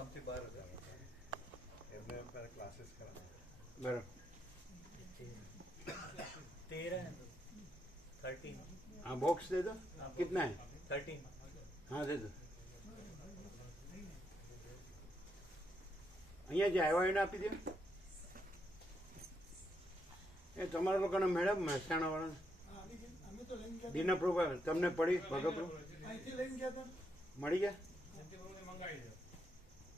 આમથી બહાર હતા એમને પહેલા ક્લાસીસ કરાવે बराबर 13 है 13 हाँ बॉक्स दे दो कितना है 13 हाँ दे दो અહીંયા જે આવ્યા એને આપી દો એ તમારા લોકોના મેડમ મહેસાણાવાળા દીના પ્રભુ તમને પડી ભગત મળી ગયા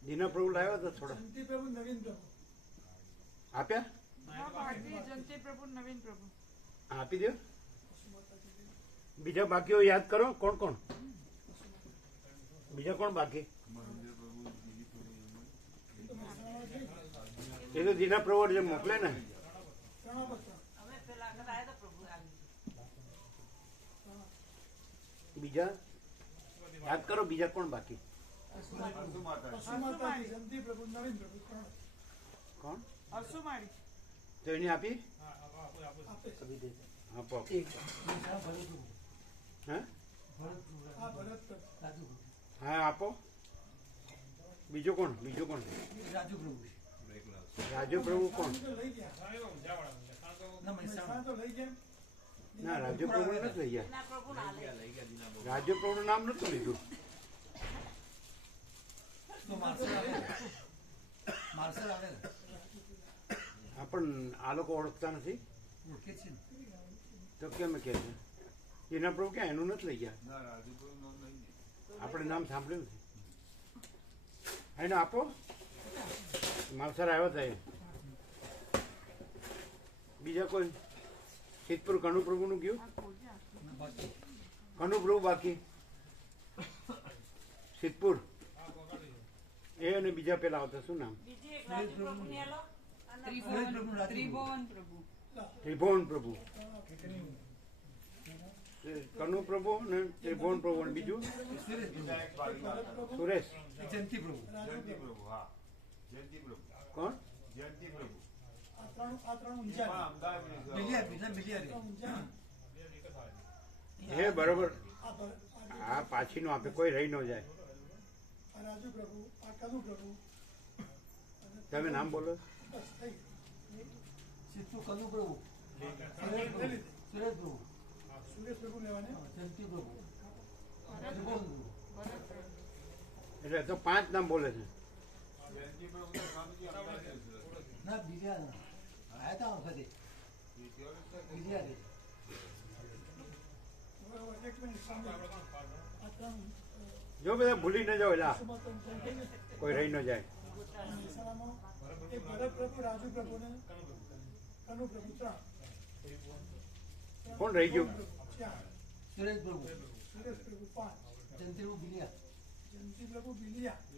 દીના પ્રભુ લાવ્યા હતા થોડા આપ્યા જંતી પ્રભુ નવીન પ્રભુ આપી દો બીજા બાકીઓ યાદ કરો કોણ કોણ બીજા કોણ બાકી એ તો દીના પ્રભુ જે મોકલે ને બીજા યાદ કરો બીજા કોણ બાકી કોણ અરસુમાળી તો એને આપી આપો હા હા આપો બીજો કોણ રાજુ પ્રભુ કોણ ના રાજુ પ્રભુ નથી લઈ ગયા રાજુ પ્રભુ નું નામ નતું લીધું પણ આ લોકો ઓળખતા નથી તો કેમ કે છે એના પ્રભુ ક્યાં એનું નથી લઈ ગયા આપણે નામ સાંભળ્યું નથી એને આપો માલસર આવ્યો થાય બીજા કોઈ સિદ્ધપુર કનુપ્રભુનું ગયું કનુપ્રભુ બાકી સિદ્ધપુર એ અને બીજા પેલા આવતા શું નામ ત્રિભુવન પ્રભુ કનુ પ્રભુ ને ત્રિભુવન પ્રભુ અને બીજું સુરેશ કોણ હે બરોબર આ પાછી નો આપે કોઈ રહી ન જાય તમે નામ બોલો એટલે તો 5 નામ બોલે છે જો બધા ભૂલી ન જાઓ એલા કોઈ રહી ન જાય કોણ રહી ગયું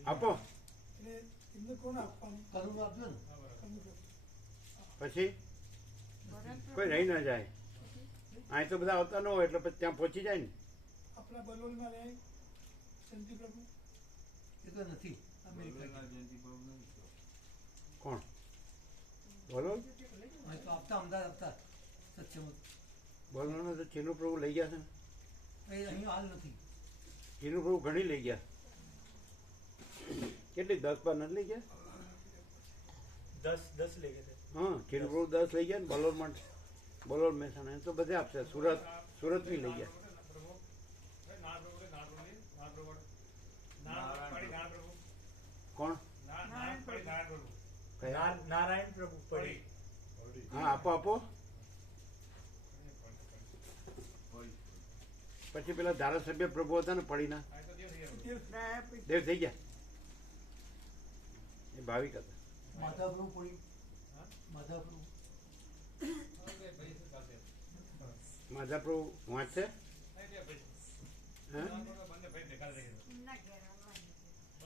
આપો પછી કોઈ રહી ના જાય અહીં તો બધા આવતા ન હોય એટલે પછી ત્યાં પહોંચી જાય ને આપણા બલોલમાં રહે જયંતિ પ્રભુ એ તો નથી કોણ બોલો આપતા અમદાવાદ આપતા સત્સંગ બોલો તો ચીનુ પ્રભુ લઈ ગયા છે ને અહીં હાલ નથી ચીનુ પ્રભુ ઘણી લઈ ગયા કેટલી 10-12 નથી લઈ ગયા 10 લઈ ગયા હા ચીનુ પ્રભુ 10 લઈ ગયા ને બલોર મહેસાણા તો બધે આપશે સુરત બી લઈ ગયા કોણ નારાયણ પ્રભુ પડી હા આપો પછી પેલા ધારાસભ્ય પ્રભુ હતા ને પડીના દેવ થઈ ગયા એ ભાવિક હતા માધાપ્રભુ વાંચશે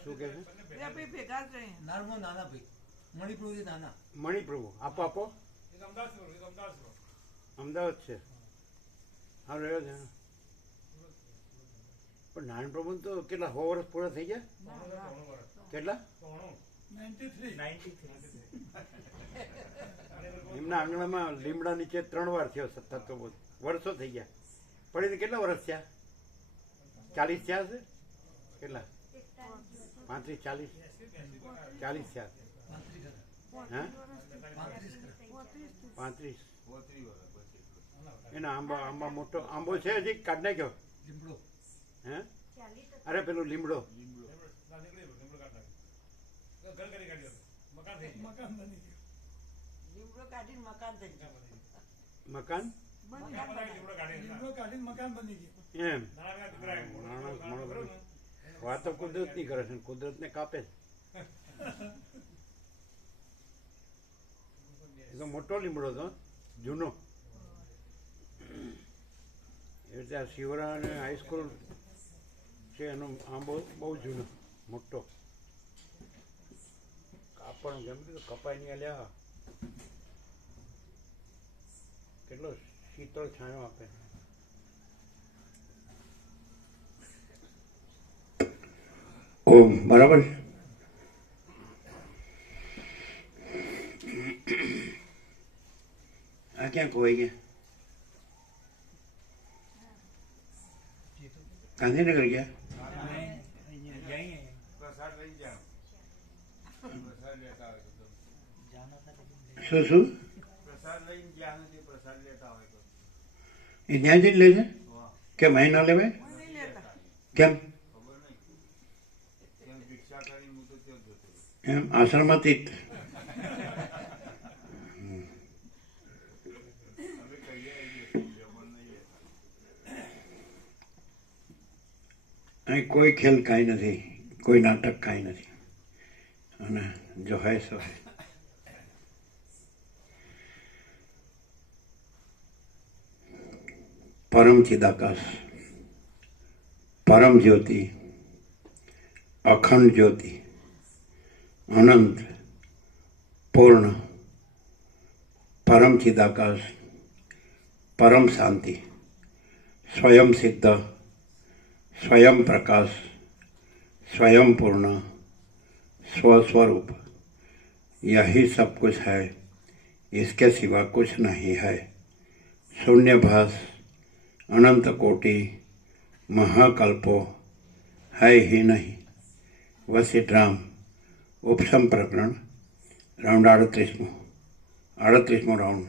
શું કે છે મણિપ્રભુ આપો અમદાવાદ છે હા રહ્યો છે પણ નારાયણ પ્રભુ તો કેટલા 100 વર્ષ પૂરા થઈ ગયા કેટલા 93 એમના આંગણામાં લીમડા નીચે 3 વાર થયો સતત વર્ષો થઈ ગયા પડીને કેટલા વર્ષ થયા 40 થયા હશે કેટલા 35, 40 થયા. હા 35. એનો આંબા મોટો આંબો છે હજી કાઢ નાખ્યો. હે અરે પેલું લીમડો મકાન બની મકાન લીમડો કાઢીને મકાન બની ગયું. એમ માણસ વાતો કુદરતની કરે છે, કુદરતને કાપે છે. એ તો મોટો લીમડો હતો, જૂનો. એ રીતે આ શિવરા અને હાઈસ્કૂલ છે એનો આંબો બહુ જૂનો મોટો. કાપડ કેમ કીધું કપાઈ નહીં લ્યા, કેટલો શીતળ છાંયો આપે. ઓમ બરાબર છે. આ ક્યાં ખોવાઈ ગયા? ગાંધીનગર ગયા? શું શું એ ત્યાં જઈને લે છે? કેમ અહીં ના લેવાય? કેમ એમ? આશ્રમમાંથી જ અહીં કોઈ ખેલ કાંઈ નથી, કોઈ નાટક કાંઈ નથી, અને જો હૈ સો હૈ. પરમ ચિદાકાશ, પરમ જ્યોતિ, અખંડ જ્યોતિ, અનંત, પૂર્ણ, પરમ ચિદાકાશ, પરમ શાંતિ, स्वयं सिद्ध, स्वयं प्रकाश, स्वयं पूर्ण, स्वस्वरूप, यही सब कुछ है, इसके सिवा कुछ नहीं है. शून्यभास, अनंत कोटि, महाकल्पो है ही नहीं. वशिष्ठ राम उपशम प्रकरण राउंड 38मो राउंड.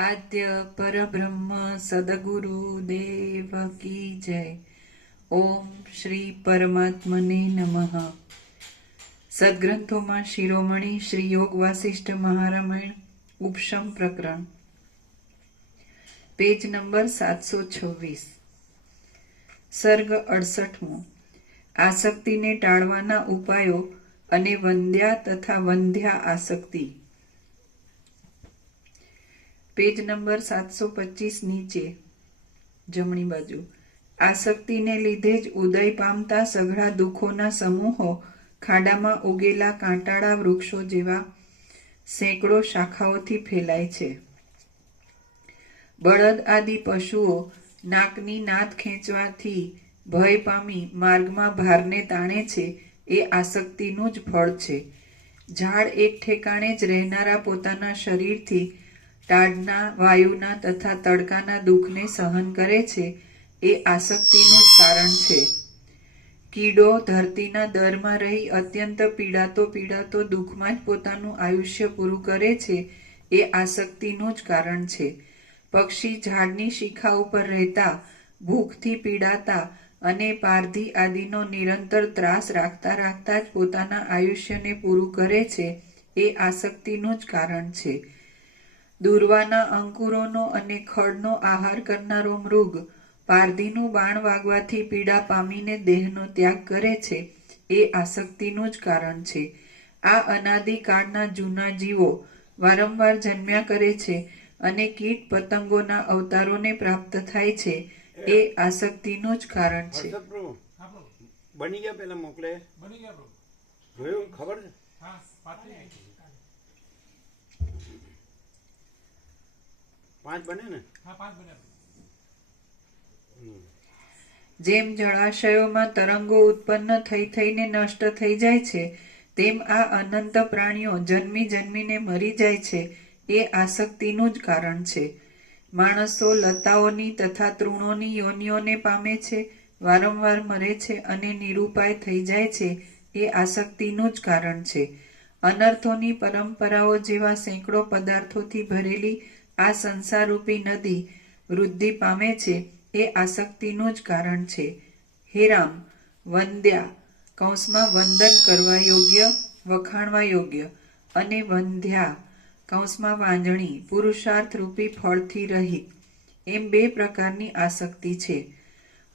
आद्य परब्रह्म सदगुरु देव की जय. ओम श्री परमात्मने नमः. सद्ग्रंथों शिरोमणि श्री योग वासिष्ठ महारामायण उपशम प्रकरण पेज नंबर 726. सर्ग 68. आसक्ति ने टाळवाना उपायो अने वंद्या तथा वंध्या आसक्ति. पेज नंबर 725 नीचे जमणी बाजू. आसक्तिने લીધે જ ઉદય પામતા સઘળા દુઃખોના સમૂહો ખાડામાં ઉગેલા કાંટાળા વૃક્ષો જેવા સેંકડો શાખાઓથી ફેલાય છે. બળદ આદિ પશુઓ નાકની નાત ખેંચવાથી ભય પામી માર્ગમાં ભારને તાણે છે, એ આસક્તિનું જ ફળ છે. ઝાડ એક ઠેકાણે જ રહેનારા પોતાના શરીરથી ટાઢના, વાયુના તથા તડકાના દુઃખને સહન કરે છે, એ આસક્તિનું જ કારણ છે. કીડો ધરતીના દરમાં રહી અત્યંત પીડાતો દુઃખમાં જ પોતાનું આયુષ્ય પૂરું કરે છે, એ આસક્તિનું જ કારણ છે. પક્ષી ઝાડની શિખા ઉપર રહેતા, ભૂખથી પીડાતા અને પારધી આદિનો નિરંતર ત્રાસ રાખતા જ પોતાના આયુષ્યને પૂરું કરે છે, એ આસક્તિનું જ કારણ છે. દુર્વાના અંકુરોનો અને ખડનો આહાર કરનારો મૃગ પારધીનું બાણ વાગવાથી પીડા પામીને દેહનો ત્યાગ કરે છે, એ આસક્તિનું જ કારણ છે. આ અનાદિકાળના જૂના જીવો વારંવાર જન્મ્યા કરે છે અને કીટ પતંગોના અવતારોને પ્રાપ્ત થાય છે, એ આસક્તિનું જ કારણ છે. બની ગયા પેલા મોકલે બની ગયા પ્રભુ. જોયું? ખબર છે? હા, પાછી 5 બને ને? હા, 5 બન્યા. જેમ જળાશયોમાં તરંગો ઉત્પન્ન થઈને નષ્ટ થઈ જાય છે, તેમ આ અનંત પ્રાણીઓ જન્મીને મરી જાય છે, એ આસક્તિનું જ કારણ છે. માણસો લતાઓની તથા તૃણોની યોનિઓને પામે છે, વારંવાર મરે છે અને નિરુપાય થઈ જાય છે, એ આસક્તિનું જ કારણ છે. અનર્થોની પરંપરાઓ જેવા સેંકડો પદાર્થોથી ભરેલી આ સંસારરૂપી નદી વૃદ્ધિ પામે છે, એ આસક્તિનું જ કારણ છે. હે રામ, વંદ્યા કૌંસમાં વંદન કરવા યોગ્ય, વખાણવા યોગ્ય, અને વંધ્યા કૌંસમાં વાંજણી પુરુષાર્થ રૂપી ફળથી રહિત, એમ બે પ્રકારની આસક્તિ છે.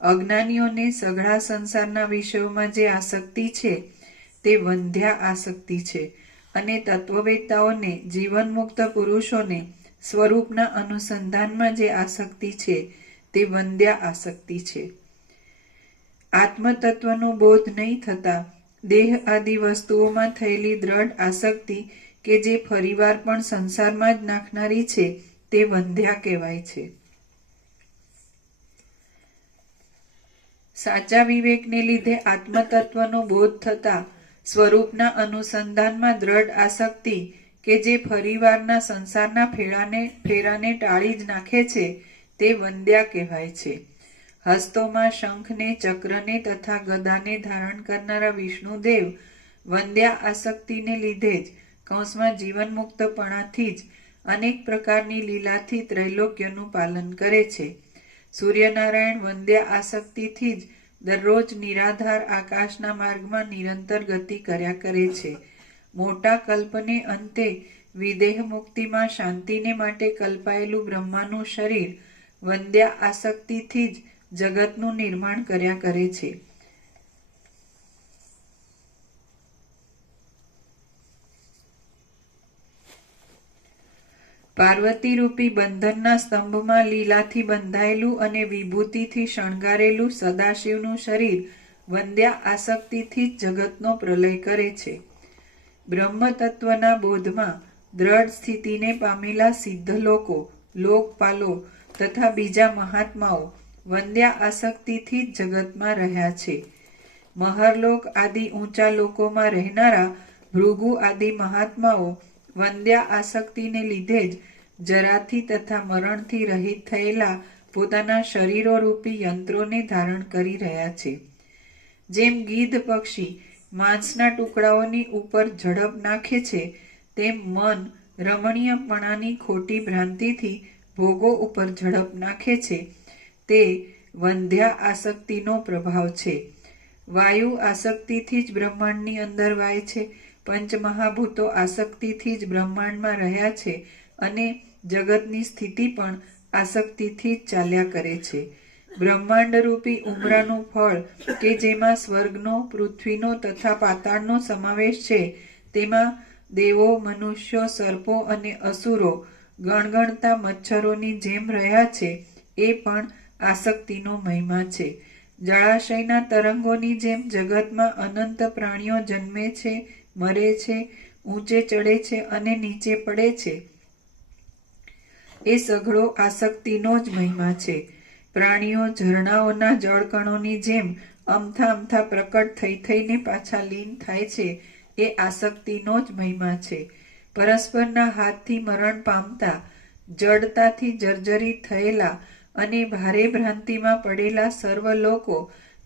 અજ્ઞાનીઓને સઘળા સંસારના વિષયોમાં જે આસક્તિ છે તે વંધ્યા આસક્તિ છે, અને તત્વવેત્તાઓને જીવનમુક્ત પુરુષોને સ્વરૂપના અનુસંધાનમાં જે આસક્તિ છે તે વંદ્યા આસક્તિ છે. આત્મતત્વનો બોધ નહીં થતા દેહ આદિ વસ્તુઓમાં થયેલી દ્રઢ આસક્તિ કે જે ફરીવાર પણ સંસારમાં જ નાખનારી છે તે વંધ્યા કહેવાય છે. સાચા વિવેકને લીધે આત્મતત્વનો બોધ થતા સ્વરૂપના અનુસંધાનમાં દ્રઢ આસક્તિ કે જે ફરીવારના સંસારના ફેરાને ટાળી જ નાખે છે તે વંદ્યા કહેવાય છે. હસ્તોમાં શંખને, ચક્રને તથા ગદાને ધારણ કરનારા વિષ્ણુદેવ વંદ્યા આસક્તિને લીધે જ કૌંસમાં જીવનમુક્તપણાથી જ અનેક પ્રકારની લીલાથી ત્રૈલોક્યનું પાલન કરે છે. સૂર્યનારાયણ વંદ્યા આસક્તિથી જ દરરોજ નિરાધાર આકાશના માર્ગમાં નિરંતર ગતિ કર્યા કરે છે. મોટા કલ્પને અંતે વિદેહ મુક્તિમાં શાંતિને માટે કલ્પાયેલું બ્રહ્માનું શરીર વંદ્યા આસક્તિથી જ જગતનું નિર્માણ કર્યા કરે છે. પાર્વતી રૂપી બંધનના સ્તંભમાં લીલાથી બંધાયેલું અને વિભૂતિથી શણગારેલું સદાશિવનું શરીર વંદ્યા આસક્તિથી જ જગતનો પ્રલય કરે છે. બ્રહ્મ તત્વના બોધમાં દ્રઢ સ્થિતિને પામેલા સિદ્ધ લોકો, લોકપાલો તથા બીજા મહાત્માઓ વંદ્યા આસક્તિથી જ જગતમાં રહ્યા છે. મહરલોક આદિ ઊંચા લોકોમાં રહેનારા ભૃગુ આદિ મહાત્માઓ વંદ્યા આસક્તિને લીધે જ જરાથી તથા મરણથી રહિત થયેલા પોતાના શરીરો રૂપી યંત્રોને ધારણ કરી રહ્યા છે. જેમ ગીધ પક્ષી માંસના ટુકડાઓની ઉપર ઝડપ નાખે છે, તેમ મન રમણીયપણાની ખોટી ભ્રાંતિથી ભોગો ઉપર ઝડપ નાખે છે. તે વંધ્યા આસક્તિનો પ્રભાવ છે. વાયુ આસક્તિથી જ બ્રહ્માંડની અંદર વાય છે. પંચમહાભૂતો આસક્તિથી જ બ્રહ્માંડમાં રહ્યા છે અને જગતની સ્થિતિ પણ આસક્તિથી જ ચાલ્યા કરે છે. બ્રહ્માંડ રૂપી ઉમરાનું ફળ કે જેમાં સ્વર્ગનો, પૃથ્વીનો તથા પાતાળનો સમાવેશ છે, તેમાં દેવો, મનુષ્યો, સર્પો અને અસુરો ગણગણતા મચ્છરોની જેમ રહ્યા છે, એ પણ આસક્તિનો મહિમા છે. જળાશયના તરંગોની જેમ જગતમાં અનંત પ્રાણીઓ જન્મે છે, મરે છે, ઊંચે ચડે છે અને નીચે પડે છે, એ સઘળો આસક્તિનો જ મહિમા છે. પ્રાણીઓ ઝરણાઓના જળકણોની જેમ અમથા અમથા પ્રકટ થઈ થઈને પાછા લીન થાય છે, એ આસક્તિનો જ મહિમા છે. પરસ્પરના હાથથી મરણ પામતા, જડતાથી જર્જરિત થયેલા અને ભારે ભ્રાંતિમાં પડેલા સર્વ લોકો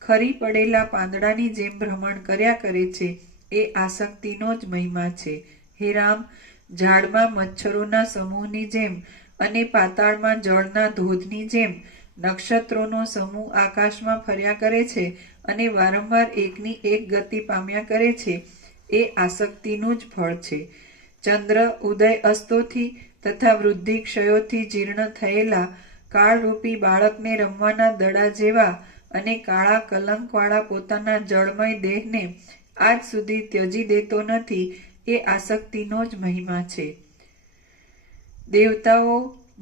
ખરી પડેલા પાંદડાની જેમ ભ્રમણ કર્યા કરે છે, એ આસક્તિનો જ મહિમા છે. હે રામ, ઝાડમાં મચ્છરોના સમૂહની જેમ અને પાતાળમાં જળના ધોધની જેમ નક્ષત્રોનો સમૂહ આકાશમાં ફર્યા કરે છે અને વારંવાર એકની એક ગતિ પામ્યા કરે છે, એ આસક્તિનું જ ફળ છે. ચંદ્ર ઉદય અસ્તોથી તથા વૃદ્ધિ ક્ષયોથી જીર્ણ થયેલા કાળરૂપી બાળકને રમવાના દડા જેવા અને કાળા કલંકવાળા પોતાના જળમય દેહને આજ સુધી ત્યજી દેતો નથી, એ આસક્તિનો જ મહિમા છે. દેવતાઓ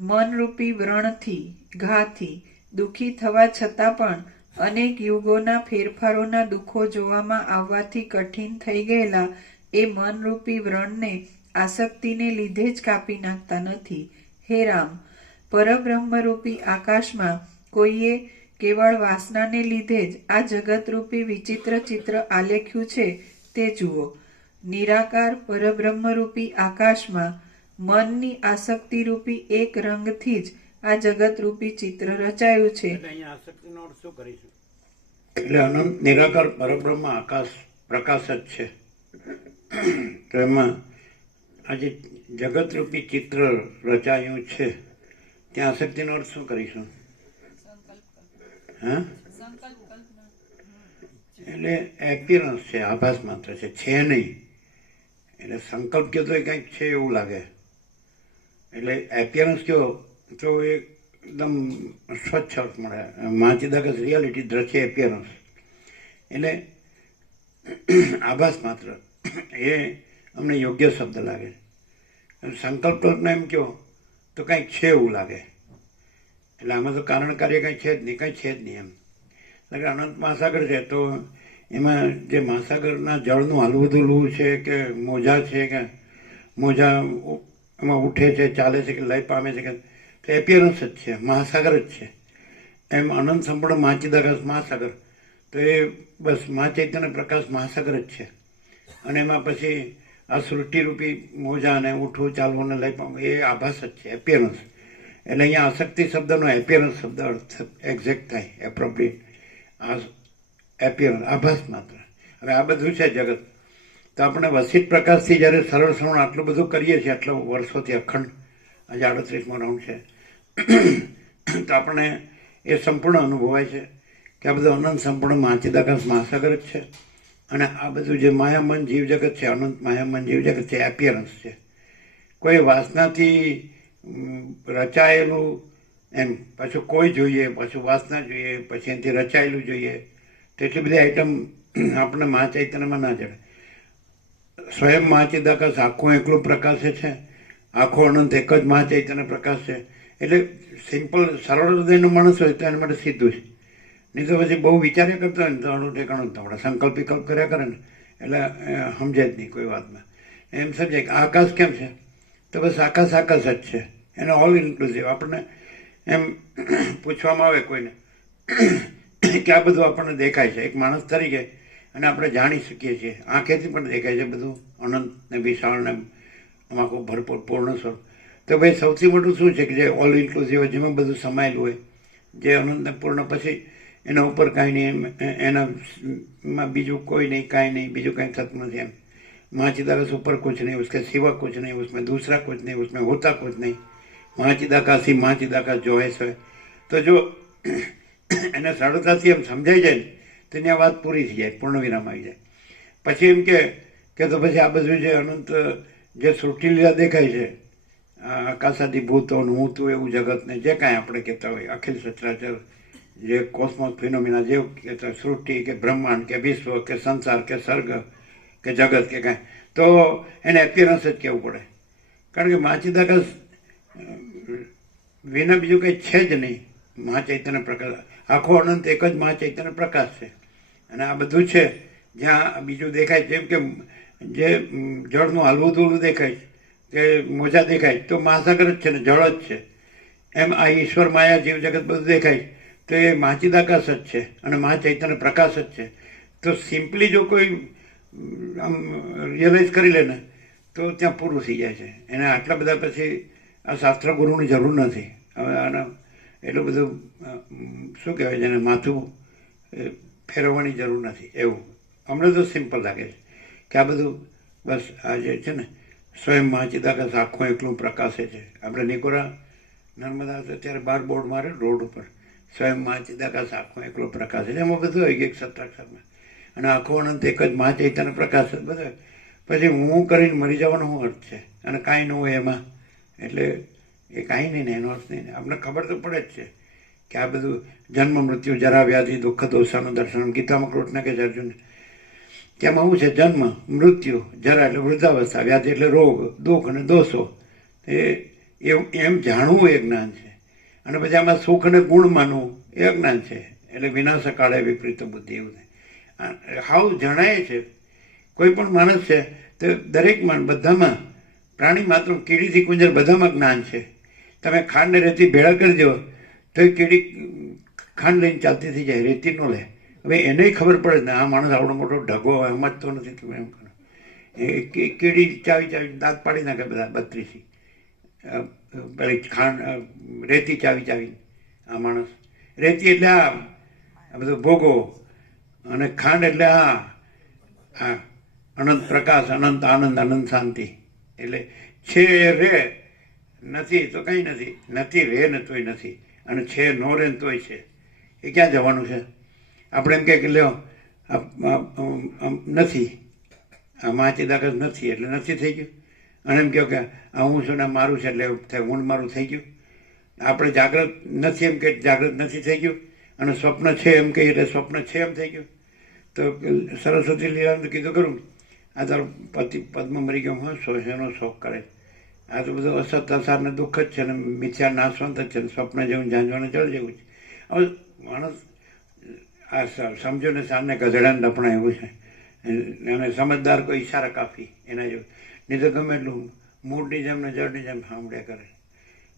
મનરૂપી વ્રણથી, ઘાથી દુઃખી થવા છતાં પણ અનેક યુગોના ફેરફારોના દુઃખો જોવામાં આવવાથી કઠિન થઈ ગયેલા એ મનરૂપી વ્રણને આસક્તિને લીધે જ કાપી નાખતા નથી. હે રામ, પરબ્રહ્મરૂપી આકાશમાં કોઈએ કેવળ વાસનાને લીધે જ આ જગતરૂપી વિચિત્ર ચિત્ર આલેખ્યું છે તે જુઓ. નિરાકાર પરબ્રહ્મરૂપી આકાશમાં મનની આસક્તિરૂપી એક રંગથી જ આ જગતરૂપી ચિત્ર રચાયું છે. એટલે અહીંયા આસક્તિનો અર્થ શું કરીશું? એટલે અનંત નિરાકાર પરબ્રહ્મ આકાશ પ્રકાશ જ છે. તો એમાં આજે જગતરૂપી ચિત્ર રચાયું છે ત્યાં આસક્તિનો અર્થ શું કરીશું? હા, એટલે એપિયરન્સ છે, આભાસ માત્ર છે નહીં. એટલે સંકલ્પ કયો તો એ કંઈક છે એવું લાગે. એટલે એપિયરન્સ કયો તો એકદમ સ્વચ્છ અર્થ મળે. માચિદાકસ રિયાલિટી દ્રશ્ય એપિયરન્સ એટલે આભાસ માત્ર, એ અમને યોગ્ય શબ્દ લાગે. સંકલ્પને એમ કહો તો કંઈક છે એવું લાગે. એટલે આમાં તો કારણ કાર્ય કંઈ છે જ નહીં, કંઈ છે જ નહીં એમ. એટલે અનંત મહાસાગર છે તો એમાં જે મહાસાગરના જળનું હલવું દુલવું છે કે મોજા છે કે મોજા એમાં ઉઠે છે, ચાલે છે કે લય પામે છે કે તો એપિયરન્સ જ છે, મહાસાગર જ છે. એમ અનંત સંપૂર્ણ મહાચિદાકાશ મહાસાગર તો એ બસ મહાચૈતન્ય પ્રકાશ મહાસાગર જ છે. અને એમાં પછી આ સૃષ્ટિરૂપી મોજા અને ઉઠવું ચાલવું અને લય પામવું એ આભાસ જ છે, એપિયરન્સ. એટલે અહીંયા આસક્તિ શબ્દનો એપિયરન્સ શબ્દ અર્થ એક્ઝેક્ટ થાય, એપ્રોપ્રિએટ. આ એપિયરન્સ આભાસ માત્ર. હવે આ બધું છે જગત. તો આપણે વસિત પ્રકાશથી જ્યારે સરળ શ્રવણ આટલું બધું કરીએ છીએ, આટલા વર્ષોથી અખંડ, આજે 38મો રાઉન્ડ છે, તો આપણને એ સંપૂર્ણ અનુભવાય છે કે આ બધું અનંત સંપૂર્ણ મહાચિદાકાશ મહાસાગર જ છે. અને આ બધું જે માયામન જીવ જગત છે, અનંત માયામન જીવ જગત છે, એપિયરન્સ છે. કોઈ વાસનાથી રચાયેલું એમ, પાછું કોઈ જોઈએ, પાછું વાસના જોઈએ, પછી એનાથી રચાયેલું જોઈએ. તેટલી બધી આઈટમ આપણને મહાચૈતન્યમાં ના જડે. સ્વયં મહાચિદાકાશ આખું એકલું પ્રકાશે છે, આખો અનંત એક જ મહાચૈતન્ય પ્રકાશ છે. એટલે સિમ્પલ સરળ હૃદયનો માણસ હોય તો એના માટે સીધું છે. નહીં તો પછી બહુ વિચાર્યા કરતા હોય ને તો અણું ઠેકાણું તો આપણે સંકલ્પ વિકલ્પ કર્યા કરે ને એટલે સમજે જ નહીં કોઈ વાતમાં. એમ સમજે કે આકાશ કેમ છે તો બસ આકાશ આકાશ જ છે, એને ઓલ ઇન્ક્લુઝિવ. આપણને એમ પૂછવામાં આવે કોઈને કે આ બધું આપણને દેખાય છે એક માણસ તરીકે, અને આપણે જાણી શકીએ છીએ, આંખેથી પણ દેખાય છે બધું અનંત ને વિશાળ ને આખું ભરપૂર પૂર્ણ સ્વરૂપ. તો ભાઈ સૌથી મોટું શું છે કે જે ઓલ ઇન્ક્લુઝિવ હોય, જેમાં બધું સમાયેલું હોય, જે અનંતને પૂર્ણ, પછી એના ઉપર કાંઈ નહીં, એનામાં બીજું કોઈ નહીં, કાંઈ નહીં, બીજું કાંઈ થતું નથી એમ. महाचिदाकाश ऊपर कुछ नहीं, उसके सिवा कुछ नहीं, उसमें दूसरा कुछ नहीं, उसमें होता कुछ नहीं. महाचिदाकाश ही महाचिदाकाश जो है सो. तो जो એને સરળતાથી એમ સમજાઈ જાય ને તો એની આ વાત પૂરી થઈ જાય, પૂર્ણ વિરામ આવી જાય. પછી એમ કે તો પછી આ બધું જે અનંત જે સૃષ્ટિ લીલા દેખાય છે, આકાશાદી ભૂતો હું તું એવું જગતને જે કાંઈ આપણે કહેતા હોય, અખિલ સચરાચર જે કોસ્મોસ ફિનોમિના જે કહેતા હોય, સૃષ્ટિ કે બ્રહ્માંડ કે વિશ્વ કે સંસાર કે સર્ગ કે જગત કે કાંઈ, તો એને એપિયરન્સ જ કહેવું પડે. કારણ કે મહાચિદાકાશ વિના બીજું કંઈ છે જ નહીં. મહાચૈતન્ય પ્રકાશ, આખો અનંત એક જ મહાચૈતન્ય પ્રકાશ છે. અને આ બધું છે જ્યાં બીજું દેખાય, જેમ કે જે જળનું હલવું દુલવું દેખાય કે મોજા દેખાય તો મહાસાગર જ છે ને, જળ જ છે. એમ આ ઈશ્વર માયા જીવ જગત બધું દેખાય તો એ મહાચિદાકાશ જ છે અને મહાચૈતન્ય પ્રકાશ જ છે. તો સિમ્પલી જો કોઈ આમ રિયલાઇઝ કરી લે ને તો ત્યાં પૂરું થઈ જાય છે. એને આટલા બધા પછી આ શાસ્ત્ર ગુરુની જરૂર નથી. હવે આના એટલું બધું શું કહેવાય છે, એને માથું ફેરવવાની જરૂર નથી. એવું અમને તો સિમ્પલ લાગે છે કે આ બધું બસ આ જે છે ને સ્વયં મહાચિદાકાશ આખું એકલું પ્રકાશે છે. આપણે નિકોરા નર્મદા ત્યારે 12 બોર્ડ મારે રોડ ઉપર, સ્વયં મહાચિદાકાશ આખું એકલું પ્રકાશે છે. એમાં બધું હોય કે 1 સત્રાક્ષરમાં, અને આખો અનંત એક જ મહાચૈતન્ય પ્રકાશ જ બધો. પછી હું કરીને મરી જવાનો શું અર્થ છે, અને કાંઈ ન હોય એમાં, એટલે એ કાંઈ નહીં ને એનો અર્થ નહીં. આપણને ખબર તો પડે જ છે કે આ બધું જન્મ મૃત્યુ જરા વ્યાધિ દુઃખ દોષાનું દર્શન, ગીતામાં કૃષ્ણ કે અર્જુન તેમાં શું છે, જન્મ મૃત્યુ, જરા એટલે વૃદ્ધાવસ્થા, વ્યાધિ એટલે રોગ, દુઃખ અને દોષો. એમ જાણવું એ જ્ઞાન છે. અને પછી આમાં સુખ અને ગુણ માનવું એ અજ્ઞાન છે. એટલે વિનાશ કાળે વિપરીત બુદ્ધિ એવું થાય. હાવ જણાય છે. કોઈ પણ માણસ છે તો દરેક બધામાં, પ્રાણી માત્ર કીડીથી કુંજર બધામાં જ્ઞાન છે. તમે ખાંડ ને રેતી ભેળા કરી દો તો એ કીડી ખાંડ લઈને ચાલતી થઈ જાય, રેતી ન લે. હવે એને ખબર પડે ને આ માણસ આવડો મોટો ઢગો સમજતો નથી. તમે એમ કરો એ કીડી ચાવી દાંત પાડી નાખે બધા 32. પેલી ખાંડ રેતી ચાવી ચાવી આ માણસ રેતી એટલે આ બધો ભોગો અને ખાંડ એટલે આ અનંત પ્રકાશ અનંત આનંદ અનંત શાંતિ એટલે છે રે નથી તો કંઈ નથી રે ને તોય નથી અને છે નો રે ને તોય છે એ ક્યાં જવાનું છે આપણે એમ કે લ્યો નથી આ માચી દાખલ નથી એટલે નથી થઈ ગયું અને એમ કહો કે આ હું છું ને મારું છે એટલે હું મારું થઈ ગયું આપણે જાગૃત નથી એમ કે જાગૃત નથી થઈ ગયું અને સ્વપ્ન છે એમ કહીએ એટલે સ્વપ્ન છે એમ થઈ ગયું તો સરસ્વતી લીલાને કીધું ખરું આ તારો પતિ પદ્મ મરી ગયો હું શોષણનો શોખ કરે આ તો બધું અસત અસાર ને દુઃખ જ છે ને મિથ્યા નાશવંત જ છે ને સ્વપ્ન જેવું ઝાંઝવાને જળ જેવું છે હવે માણસ આ સમજો ને સામને ગધેડાને ડપણા એવું છે અને સમજદાર કોઈ ઈશારા કાફી એના જેવું નહીં તો ગમે એટલું મૂળની જેમ ને જળની જેમ સાંભળ્યા કરે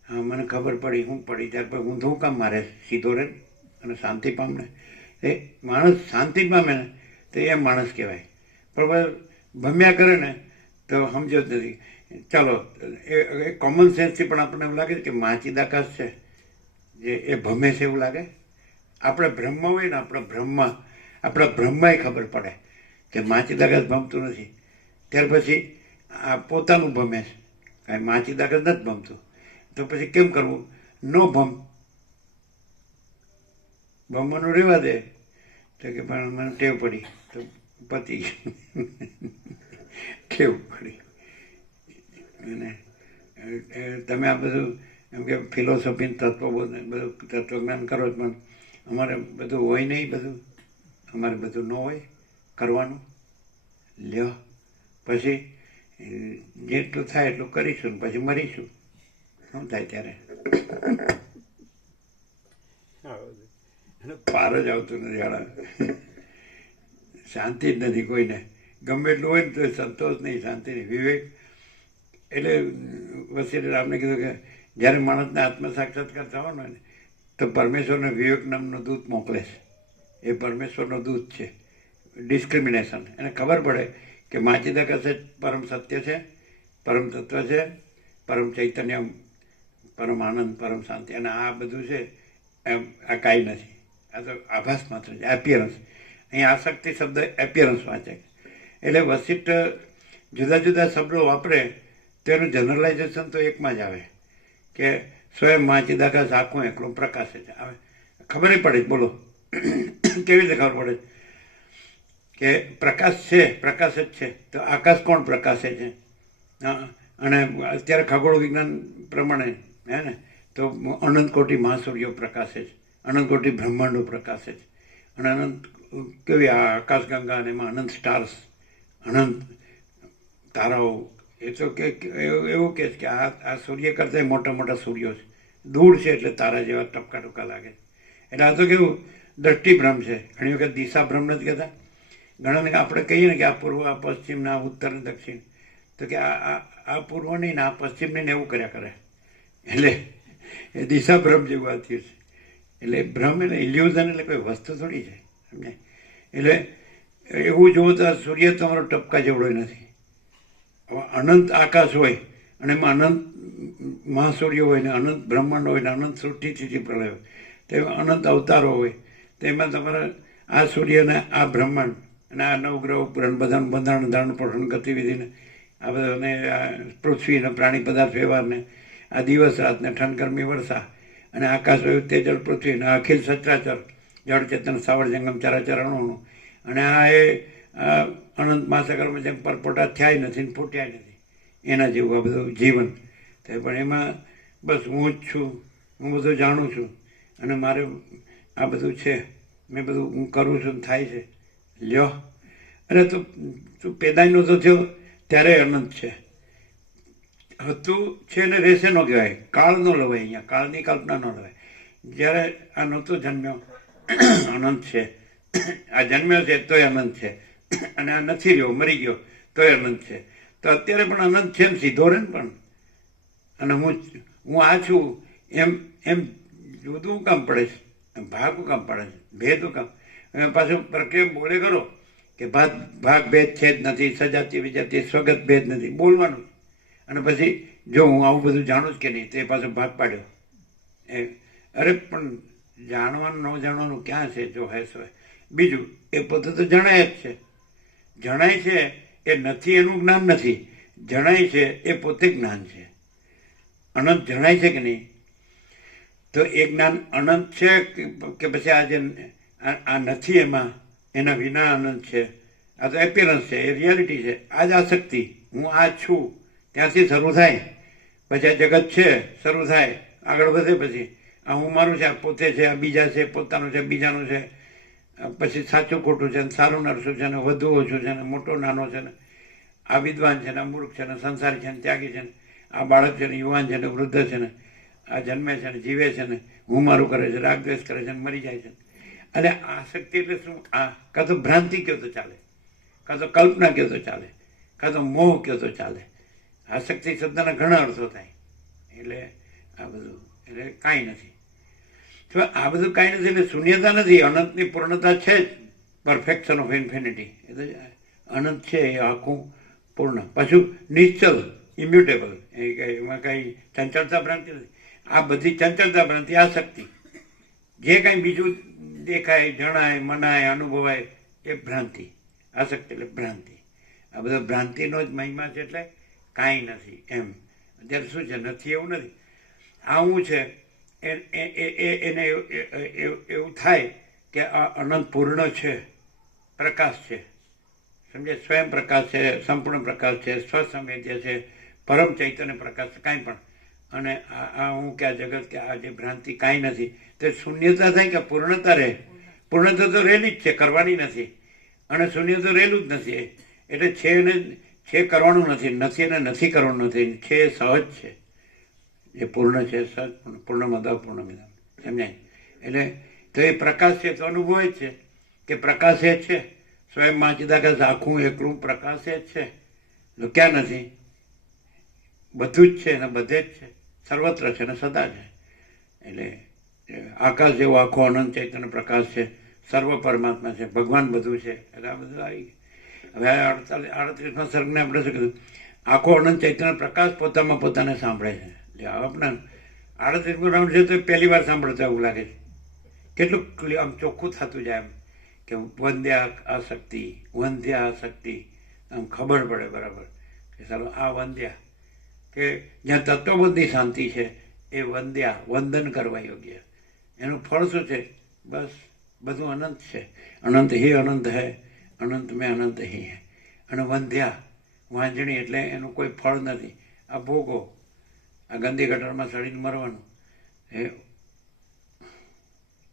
હા મને ખબર પડી હું પડી ત્યાર પછી ઊંધું કામ મારે સીધો રહે અને શાંતિ પામે એ માણસ શાંતિ પામે ને તો એ માણસ કહેવાય પણ ભમ્યા કરે ને તો સમજો જ નથી ચાલો એ કોમન સેન્સથી પણ આપણને એવું લાગે કે માચીદ આકાશ છે જે એ ભમે છે એવું લાગે આપણે બ્રહ્મ હોય ને આપણા બ્રહ્માએ ખબર પડે કે માચીદ આકાશ ભમતું નથી ત્યાર પછી આ પોતાનું ભમે છે કાંઈ માચીદ આકાશ નથી ભમતું તો પછી કેમ કરવું નો ભમવાનું રહેવા દે તો કે પણ મને ટેવ પડી તો પતી ટેવ પડી અને તમે આ બધું એમ કે ફિલોસોફી તત્વબોધ બધું તત્વજ્ઞાન કરો પણ અમારે બધું હોય નહીં બધું અમારે બધું ન હોય કરવાનું લ્યો પછી જેટલું થાય એટલું કરીશું પછી મરીશું શું થાય ત્યારે પાર જ આવતું નથી હાડા શાંતિ જ નથી કોઈને ગમે એટલું હોય ને તો સંતોષ નહીં શાંતિ નહીં વિવેક એટલે વસીલે રામને કીધું કે જ્યારે માણસને આત્મ સાક્ષાત્કાર થવાનો હોય ને તો પરમેશ્વરને વિવેક નામનો દૂત મોકલે છે એ પરમેશ્વરનો દૂત છે ડિસ્ક્રિમિનેશન એને ખબર પડે કે માચીદ આકાશ જ પરમ સત્ય છે પરમ તત્વ છે પરમ ચૈતન્ય પરમ આનંદ પરમ શાંતિ અને આ બધું છે એમ આ કાંઈ નથી આ તો આભાસ માત્ર છે એપિયરન્સ અહીં આસક્તિ શબ્દ એપિયરન્સ વાંચે એટલે વસિષ્ઠ જુદા જુદા શબ્દો વાપરે તો એનું જનરલાઇઝેશન તો એકમાં જ આવે કે સ્વયં માચીદ આકાશ આખું એકલું પ્રકાશે છે આવે ખબર પડે બોલો કેવી રીતે ખબર પડે કે પ્રકાશ છે પ્રકાશ જ છે તો આકાશ કોણ પ્રકાશે છે અને અત્યારે ખગોળ વિજ્ઞાન પ્રમાણે હે ને તો અનંત કોટી મહાસૂર્યો પ્રકાશે છે અનંત કોટી બ્રહ્માંડો પ્રકાશે છે અને અનંત કેવી આ આકાશગંગા અને એમાં અનંત સ્ટાર્સ અનંત તારાઓ એ તો કે એવું કહે છે કે આ સૂર્ય કરતાં મોટા મોટા સૂર્યો છે દૂર છે એટલે તારા જેવા ટપકા ટપકા લાગે એટલે આ તો કેવું દ્રષ્ટિભ્રમ છે ઘણી વખત દિશાભ્રમ નથી કહેતા ઘણા આપણે કહીએ ને કે આ પૂર્વ આ પશ્ચિમ ને આ ઉત્તર ને દક્ષિણ તો કે આ પૂર્વ નહીં ને આ પશ્ચિમ નહીં ને એવું કર્યા કરે એટલે એ દિશાભ્રમ જેવું આ થયું છે એટલે ભ્રમ એટલે ઇલ્યુઝન એટલે કોઈ વસ્તુ થોડી છે સમજે એટલે એવું જોવું તો સૂર્ય તમારો ટપકા જેવડો નથી હવે અનંત આકાશ હોય અને એમાં અનંત મહાસૂર્ય હોય ને અનંત બ્રહ્માંડ હોય ને અનંત સૃષ્ટિથી પ્રલય હોય તો એમાં અનંત અવતારો હોય તો એમાં તમારા આ સૂર્યને આ બ્રહ્માંડ અને આ નવગ્રહ બધાનું બંધારણ ધારણ પોષણ ગતિવિધિને આ બધાને આ પૃથ્વીને પ્રાણી પદાર્થ વ્યવહારને આ દિવસ રાતને ઠંડ ગરમી વર્ષા અને આકાશ હોય તેજલ પૃથ્વીને અખિલ સચરાચર જળ ચેતન સાવર જંગમ ચરાચર અણુનું અને આ એ અનંત મહાસાગરમાં જેમ પરપોટા થયા નથી ને ફૂટ્યા નથી એના જેવું આ બધું જીવન તો પણ એમાં બસ હું જ છું હું બધું જાણું છું અને મારે આ બધું છે મેં બધું હું કરું છું થાય છે લ્યો અરે તું પેદાઈનો તો થયો ત્યારે અનંત છે હતું છે ને રહેશે ન કહેવાય કાળ ન લવાય અહીંયા કાળની કલ્પના ન લવાય જ્યારે આ નહોતો જન્મ્યો અનંત છે આ જન્મ્યો છે તોય અનંત છે અને આ નથી રહ્યો મરી ગયો તોય અનંત છે તો અત્યારે પણ અનંત છે ને સીધો રહે ને પણ અને હું આ છું એમ જુદું કામ પડે છે ભાગ કામ પડે છે ભેદ કામ પાછું પ્રક્રિયા બોલે કરો કે ભાગ ભેદ છે જ નથી સજાતી વિજાતી સ્વગત ભેદ નથી બોલવાનું અને પછી જો હું આવું બધું જાણું જ કે નહીં તે પાછો ભાગ પાડ્યો અરે પણ જાણવાનું ન જાણવાનું ક્યાં છે જો હે સો. બીજું એ પોતે તો જણાય જ છે. જણાય છે એ નથી એનું જ્ઞાન નથી, જણાય છે એ પોતે જ્ઞાન છે. અનંત જણાય છે કે નહીં? તો એ જ્ઞાન અનંત છે કે પછી આ જે આ નથી એમાં એના વિના અનંત છે? આ તો એપિયરન્સ છે, એ રિયાલિટી છે. આ જ આસક્તિ, હું આ છું ત્યાંથી શરૂ થાય, પછી આ જગત છે શરૂ થાય, આગળ વધે, પછી આ હું મારું છે, આ પોતે છે, આ બીજા છે, પોતાનું છે, બીજાનું છે, પછી સાચું ખોટું છે, સારું નરસું છે, ને વધુ ઓછું છે, ને મોટો નાનો છે, ને આ વિદ્વાન છે, ને મૂર્ખ છે, ને સંસારી છે, ને ત્યાગી છે, ને આ બાળક છે, ને યુવાન છે, ને વૃદ્ધ છે, ને આ જન્મે છે, ને જીવે છે, ને હું મારું કરે છે, રાગ દ્વેષ કરે છે, ને મરી જાય છે. અને આસક્તિ એટલે શું? આ કાં તો ભ્રાંતિ કહો તો ચાલે, કાં તો કલ્પના કહો તો ચાલે, કાં તો મોહ કહો તો ચાલે. આસક્તિ શબ્દના ઘણા અર્થો થાય. એટલે આ બધું એટલે કાંઈ નથી. જો આ બધું કાંઈ નથી એટલે શૂન્યતા નથી, અનંતની પૂર્ણતા છે જ. પરફેક્શન ઓફ ઇન્ફિનિટી એટલે અનંત છે એ આખું પૂર્ણ. પાછું નિશ્ચલ, ઇમ્યુટેબલ, એમાં કાંઈ ચંચળતા ભ્રાંતિ નથી. આ બધી ચંચળતા ભ્રાંતિ આસક્તિ. જે કાંઈ બીજું દેખાય, જણાય, મનાય, અનુભવાય એ ભ્રાંતિ. આસક્તિ એટલે ભ્રાંતિ. આ બધો ભ્રાંતિનો જ મહિમા છે. એટલે કાંઈ નથી એમ. અત્યારે શું છે? નથી એવું નથી. આ હું છે એને એવું થાય કે આ અનંત પૂર્ણ છે, પ્રકાશ છે, સમજે, સ્વયં પ્રકાશ છે, સંપૂર્ણ પ્રકાશ છે, સ્વસંવેદ્ય છે, પરમ ચૈતન્ય પ્રકાશ છે, કાંઈ પણ. અને આ હું કે આ જગત કે આ જે ભ્રાંતિ કાંઈ નથી, તે શૂન્યતા થાય કે પૂર્ણતા રહે? પૂર્ણતા તો રહેલી જ છે, કરવાની નથી. અને શૂન્ય તો રહેલું જ નથી. એટલે છે ને છે કરવાનું નથી, નથી એને નથી કરવાનું નથી. છે સહજ છે, એ પૂર્ણ છે, સહજ પૂર્ણમદ પૂર્ણમિદમ, સમજાય? એટલે તો એ પ્રકાશ છે તો અનુભવ જ છે કે પ્રકાશ એ છે. સ્વયં માચિદાકાશ આખું એકલું પ્રકાશ જ છે. તો ક્યાં નથી? બધું જ છે ને બધે જ છે, સર્વત્ર છે ને સદા છે. એટલે આકાશ જેવો આખો અનંત ચૈતન્ય પ્રકાશ છે, સર્વ પરમાત્મા છે, ભગવાન બધું છે. એટલે આ બધું આવી ગયું. હવે 38મા સર્ગને આપણે શું કીધું? આખો અનંત ચૈતન્ય પ્રકાશ પોતામાં પોતાને સાંભળે છે. જે આપણા 38મું રાઉન્ડ છે તો પહેલી વાર સાંભળતા એવું લાગે છે. કેટલું આમ ચોખ્ખું થતું જાય એમ કે વંદ્યા આસક્તિ, વંધ્યા આસક્તિ, આમ ખબર પડે બરાબર કે ચાલો આ વંદ્યા કે જ્યાં તત્વબુદ્ધિ શાંતિ છે એ વંદ્યા, વંદન કરવા યોગ્ય. એનું ફળ શું છે? બસ બધું અનંત છે. અનંત હી અનંત હૈ, અનંત મેં અનંત હી હૈ. અને વંધ્યા, વાંજણી એટલે એનું કોઈ ફળ નથી. આ ભોગો, આ ગંદી ગટરમાં સડીને મરવાનું, એ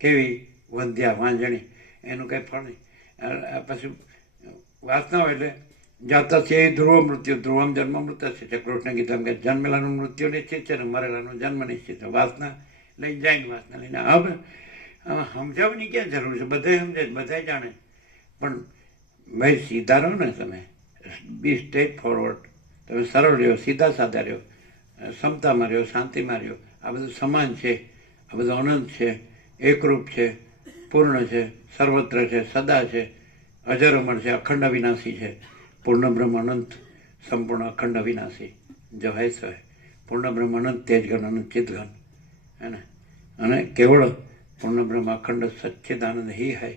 કેવી વંધ્યા, વાંજણી, એનું કંઈ ફળ નહીં. પછી વાસના હોય એટલે જાતા છે એ ધ્રુવ મૃત્યુ, ધ્રુવમ જન્મ મૃત્યુ છે. કૃષ્ણ ગીતામાં કે જન્મેલાનું મૃત્યુ નિશ્ચિત છે ને મરેલાનો જન્મ નિશ્ચિત છે. વાસના લઈને જાય ને વાસના લઈને હવે આમાં સમજાવવાની ક્યાં જરૂર છે? બધા સમજે, બધા જાણે. પણ ભાઈ સીધા રહો ને, તમે બી સ્ટ્રેટ ફોરવર્ડ, તમે સરળ રહ્યો, સીધા સાધા રહ્યો, ક્ષમતામાં રહ્યો, શાંતિમાં રહ્યો. આ બધું સમાન છે, આ બધું અનંત છે, એકરૂપ છે, પૂર્ણ છે, સર્વત્ર છે, સદા છે, અજર અમર છે, અખંડ અવિનાશી છે. પૂર્ણ બ્રહ્મ અનંત, સંપૂર્ણ અખંડ અવિનાશી જો હૈ સો હૈ. પૂર્ણ બ્રહ્મ અનંત તેજઘન અનંત ચિદઘન હે ને. અને કેવળ પૂર્ણ બ્રહ્મ અખંડ સચ્ચિદાનંદ ही है,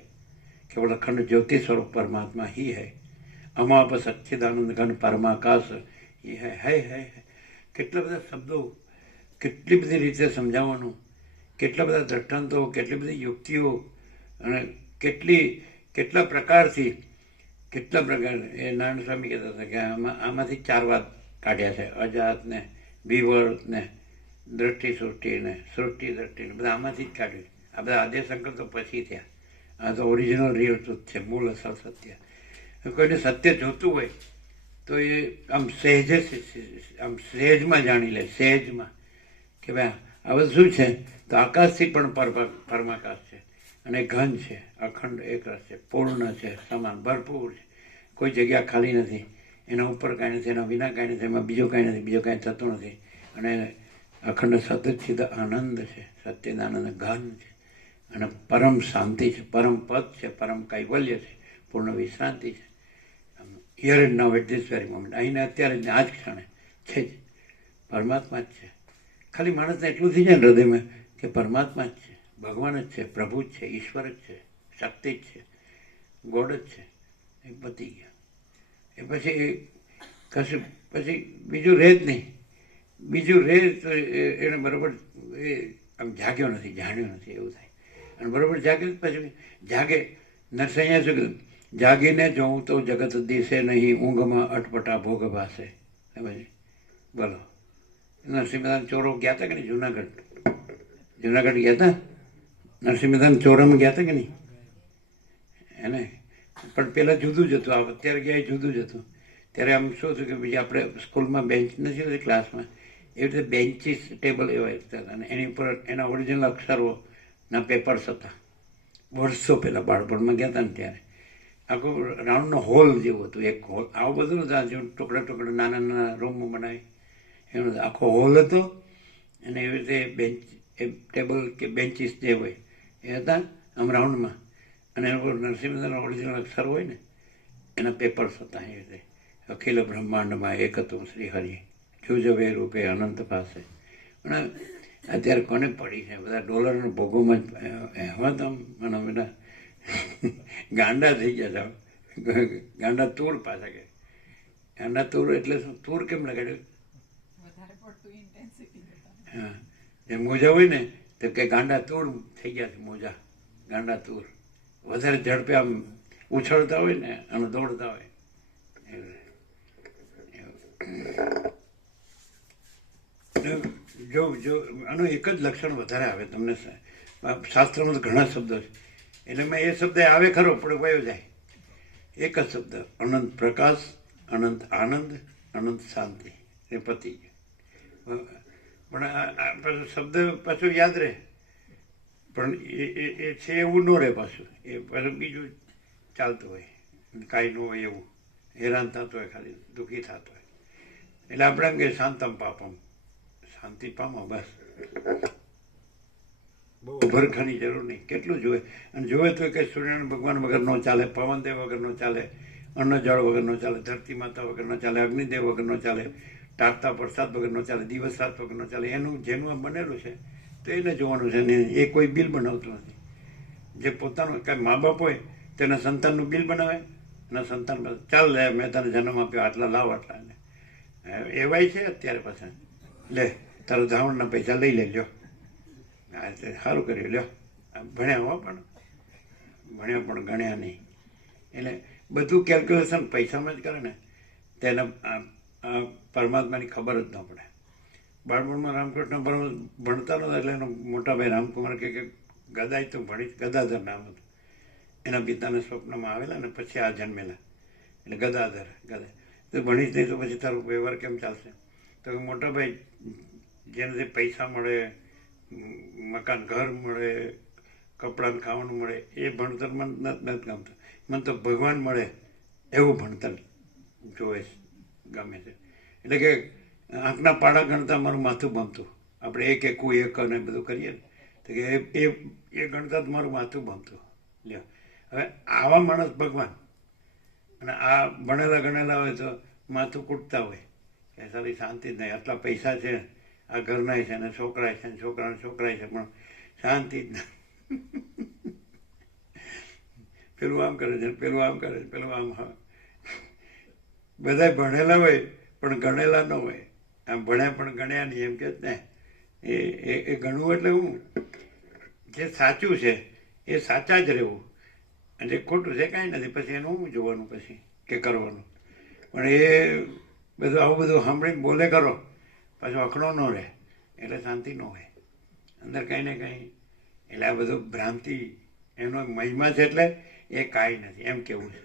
केवल अखंड ज्योति स्वरूप परमात्मा ही है. અમાપ સચ્ચિદાનંદ ઘન પરમાકાશ એ है. કેટલા બધા શબ્દો, કેટલી બધી રીતે સમજાવવાનું, કેટલા બધા દ્રષ્ટાંતો, કેટલી બધી યુક્તિઓ, અને કેટલા પ્રકારથી, કેટલા પ્રકાર. એ નારાયણ સ્વામી કહેતા હતા કે આમાંથી 4 વાત કાઢ્યા છે: અજાત ને, વિવર્ત ને, દ્રષ્ટિ સૃષ્ટિ ને, સૃષ્ટિ દ્રષ્ટિ ને, બધા આમાંથી જ કાઢ્યું. આ બધા આદ્યશંકર તો પછી થયા. આ તો ઓરિજિનલ રિયલ ટ્રુથ છે, મૂળ અસલ સત્ય. કોઈને સત્ય જોતું હોય તો એ આમ સહેજમાં જાણી લે, સહેજમાં કે ભાઈ આ બધું શું છે? તો આકાશથી પણ પરમાકાશ છે, અને ઘન છે, અખંડ એકરસ છે, પૂર્ણ છે, સમાન, ભરપૂર છે, કોઈ જગ્યા ખાલી નથી. એના ઉપર કાંઈ નથી, એના વિના કાંઈ નથી, એમાં બીજું કાંઈ નથી, બીજું કાંઈ થતું નથી. અને અખંડ સતચિદ આનંદ છે, સચ્ચિદાનંદ ઘન છે, અને પરમ શાંતિ છે, પરમ પદ છે, પરમ કૈવલ્ય છે, પૂર્ણ વિશ્રાંતિ છે. Here and now at this very moment, અહીંને અત્યારે જ, આ જ ક્ષણે છે જ. પરમાત્મા જ છે. ખાલી માણસને એટલું થઈ જાય ને હૃદયમાં કે પરમાત્મા જ છે, ભગવાન જ છે, પ્રભુ જ છે, ઈશ્વર જ છે, શક્તિ જ છે, ગોડ જ છે. એ પતી ગયા. એ પછી કશું પછી બીજું રહે જ નહીં. બીજું રહે તો એને બરાબર એ આમ જાગ્યો નથી, જાણ્યો નથી એવું થાય. અને બરાબર જાગે પછી જાગે. નરસૈયા શું કીધું? જાગીને જોઉં તો જગત દિશે નહીં, ઊંઘમાં અટપટા ભોગ ભાસે. સમજ? બોલો. નરસિંહ મહેતા ચોરો ગયા હતા કે નહીં? જુનાગઢ ગયા હતા. નરસિંહ મહેતા ચોરામાં ગયા હતા કે નહીં? એને પણ પહેલાં જુદું જ હતું, અત્યારે ગયા જુદું જ હતું. ત્યારે આમ શું થયું કે બીજી આપણે સ્કૂલમાં બેન્ચ નથી હોતી ક્લાસમાં, એવી રીતે બેન્ચીસ ટેબલ એવા હતા અને એની ઉપર એના ઓરિજિનલ અક્ષરોના પેપર્સ હતા. વર્ષો પહેલાં બાળપણમાં ગયા હતા ને ત્યારે આખું રાઉન્ડનો હોલ જેવું હતું. એક હોલ આવું બધું હતા, જેવું ટુકડા ટુકડા નાના નાના રૂમમાં બનાવી એનું આખો હોલ હતો. અને એવી રીતે બેન્ચ એ ટેબલ કે બેન્ચીસ જે હોય એ હતા આમ રાઉન્ડમાં. અને એના પર નરસિંહ મહેતાના ઓરિજિનલ અક્ષર હોય ને એના પેપર્સ હતા. એ રીતે અખિલ બ્રહ્માંડમાં એક હતું શ્રી હરિ, જુજવે રૂપે અનંત પાસે. પણ અત્યારે કોને પડી છે? બધા ડોલરના ભોગોમાં જ હવે તો મને બધા ગાંડા થઈ ગયા છે. ગાંડા તૂર પાછા કે ગાંડા તૂર એટલે શું? તૂર કેમ લગાડ્યું? હા, એ મોજા હોય ને તો કે ગાંડા તૂર થઈ ગયા છે. મોજા ગાંડા તૂર વધારે ઝડપે આમ ઉછળતા હોય ને અને દોડતા હોય. જો આનું એક જ લક્ષણ વધારે આવે તમને. શાસ્ત્રમાં તો ઘણા શબ્દો છે એટલે મેં એ શબ્દ આવે ખરો પણ વયો જાય. એક જ શબ્દ અનંત પ્રકાશ, અનંત આનંદ, અનંત શાંતિ. એ પતિ પણ પાછું શબ્દ પાછું યાદ રહે પણ એ છે એવું ન રહે પાછું. એ પાછું બીજું ચાલતું હોય, કાંઈ ન હોય એવું, હેરાન થતું હોય, ખાલી દુઃખી થતું હોય. એટલે આપણે એમ કે શાંતમ પાપમ, શાંતિ પામો બસ. બહુ ભરખાની જરૂર નહીં. કેટલું જોવે અને જોવે તો કે સૂર્યનારાયણ ભગવાન વગર ન ચાલે, પવનદેવ વગર ન ચાલે, અન્ન જળ વગર ન ચાલે, ધરતી માતા વગર ન ચાલે, અગ્નિદેવ વગર ન ચાલે, ટાટતા પ્રસાદ વગર ન ચાલે, દિવસ રાત વગર ન ચાલે. એનું જેનું બનેલું છે તો એને જોવાનું છે ને. એ કોઈ બિલ બનાવતું નથી. જે પોતાનું કાંઈ મા બાપ હોય તેના સંતાનનું બિલ બનાવે અને સંતાન ચાલ લે મેં તને જન્મ આપ્યો, આટલા લાવ આટલા. એવાય છે અત્યારે પાછા લે તારું ધાવણના પૈસા લઈ લેજો. હા સારું કર્યું લ્યો. ભણ્યા હો પણ ભણ્યા પણ ગણ્યા નહીં. એટલે બધું કેલ્ક્યુલેશન પૈસામાં જ કરે ને તેને પરમાત્માની ખબર જ ન પડે. બાળપણમાં રામકૃષ્ણ પરમહંસ ભણતા નહોતા એટલે એનો મોટા ભાઈ રામકુમાર કે ગદાય તો ભણી, ગદાધર નામ હતું. એના પિતાના સ્વપ્નમાં આવેલા ને પછી આ જન્મેલા એટલે ગદાધર. તો ભણીશ નહીં તો પછી તારો વ્યવહાર કેમ ચાલશે? તો મોટા ભાઈ જેનાથી પૈસા મળે, મકાન ઘર મળે, કપડાને ખાવાનું મળે એ ભણતર મને નથી ગમતું. મને તો ભગવાન મળે એવું ભણતર જોવે ગમે છે. એટલે કે આંખના પાડા ગણતા મારું માથું ભમતું. આપણે એક એકું એક અને બધું કરીએ ને તો કે એ ગણતા જ મારું માથું ભમતું. લ્યો હવે આવા માણસ ભગવાન અને આ ભણેલા ગણેલા હોય તો માથું કૂટતા હોય કે સારી શાંતિ જ નહીં. આટલા પૈસા છે, આ ઘરના છે ને છોકરા છે ને છોકરાય છે પણ શાંતિ જ નહીં. પેલું આમ કરે છે, પેલું આમ કરે છે, પેલું આમ. બધા ભણેલા હોય પણ ગણેલા ન હોય. આમ ભણ્યા પણ ગણ્યા નહીં એમ કે ને. એ ગણવું એટલે હું જે સાચું છે એ સાચા જ રહેવું અને જે ખોટું છે કાંઈ નથી. પછી એનું હું જોવાનું પછી કે કરવાનું. પણ એ બધું આવું બધું સાંભળીને બોલે કરો પાછું અખડો ન રહે એટલે શાંતિ ન હોય અંદર કંઈ ને કંઈ. એટલે આ બધું ભ્રાંતિ એનો મહિમા છે એટલે એ કાંઈ નથી એમ કેવું છે.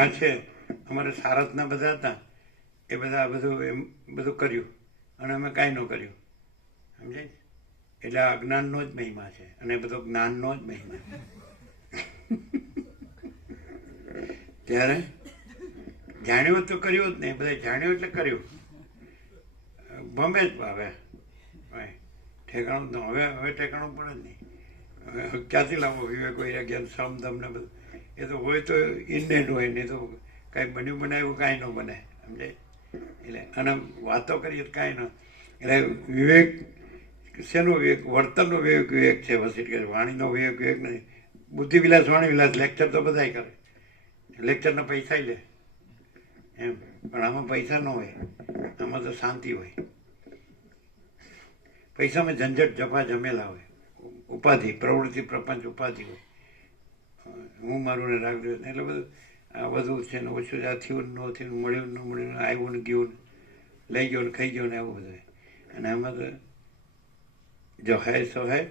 આ છે અમારે સારથના બધા હતા એ બધા બધું કર્યું અને અમે કાંઈ ન કર્યું. સમજાય? એટલે આ અજ્ઞાનનો જ મહિમા છે અને બધો જ્ઞાનનો જ મહિમા. ત્યારે જાણ્યું તો કર્યું જ નહીં. બધા જાણ્યું એટલે કર્યું. ભમે જ હવે ઠેકાણું હવે ઠેકાણું પડે જ નહીં. હવે ક્યાંથી લાવો વિવેક હોય જ્ઞાન સમધમ ને બધું એ તો હોય તો ઇન્ડેન્ટ હોય નહીં તો કાંઈ બન્યું બનાવ્યું કાંઈ ન બને સમજે. એટલે અને વાતો કરીએ તો કાંઈ ન. એટલે વિવેક શેનો વિવેક? વર્તનનો વિવેક છે. વસીટ કે વાણીનો વિવેક નથી. બુદ્ધિ વિલાસ વાણી વિલાસ લેક્ચર તો બધાય કરે, લેક્ચરના પૈસા લે એમ, પણ આમાં પૈસા ન હોય, આમાં તો શાંતિ હોય. પૈસામાં ઝંઝટ જપા જમેલા હોય, ઉપાધિ પ્રવૃત્તિ પ્રપંચ ઉપાધિ હોય, હું મારું ને રાખજો એટલે બધું આ બધું છે ને ઓછું આ થયું ન થયું, મળ્યું ન મળ્યું, આવ્યું ને ગયું, લઈ ગયો ને ખાઈ ગયો ને આવું બધું. અને આમાં તો જો હૈ સો હૈ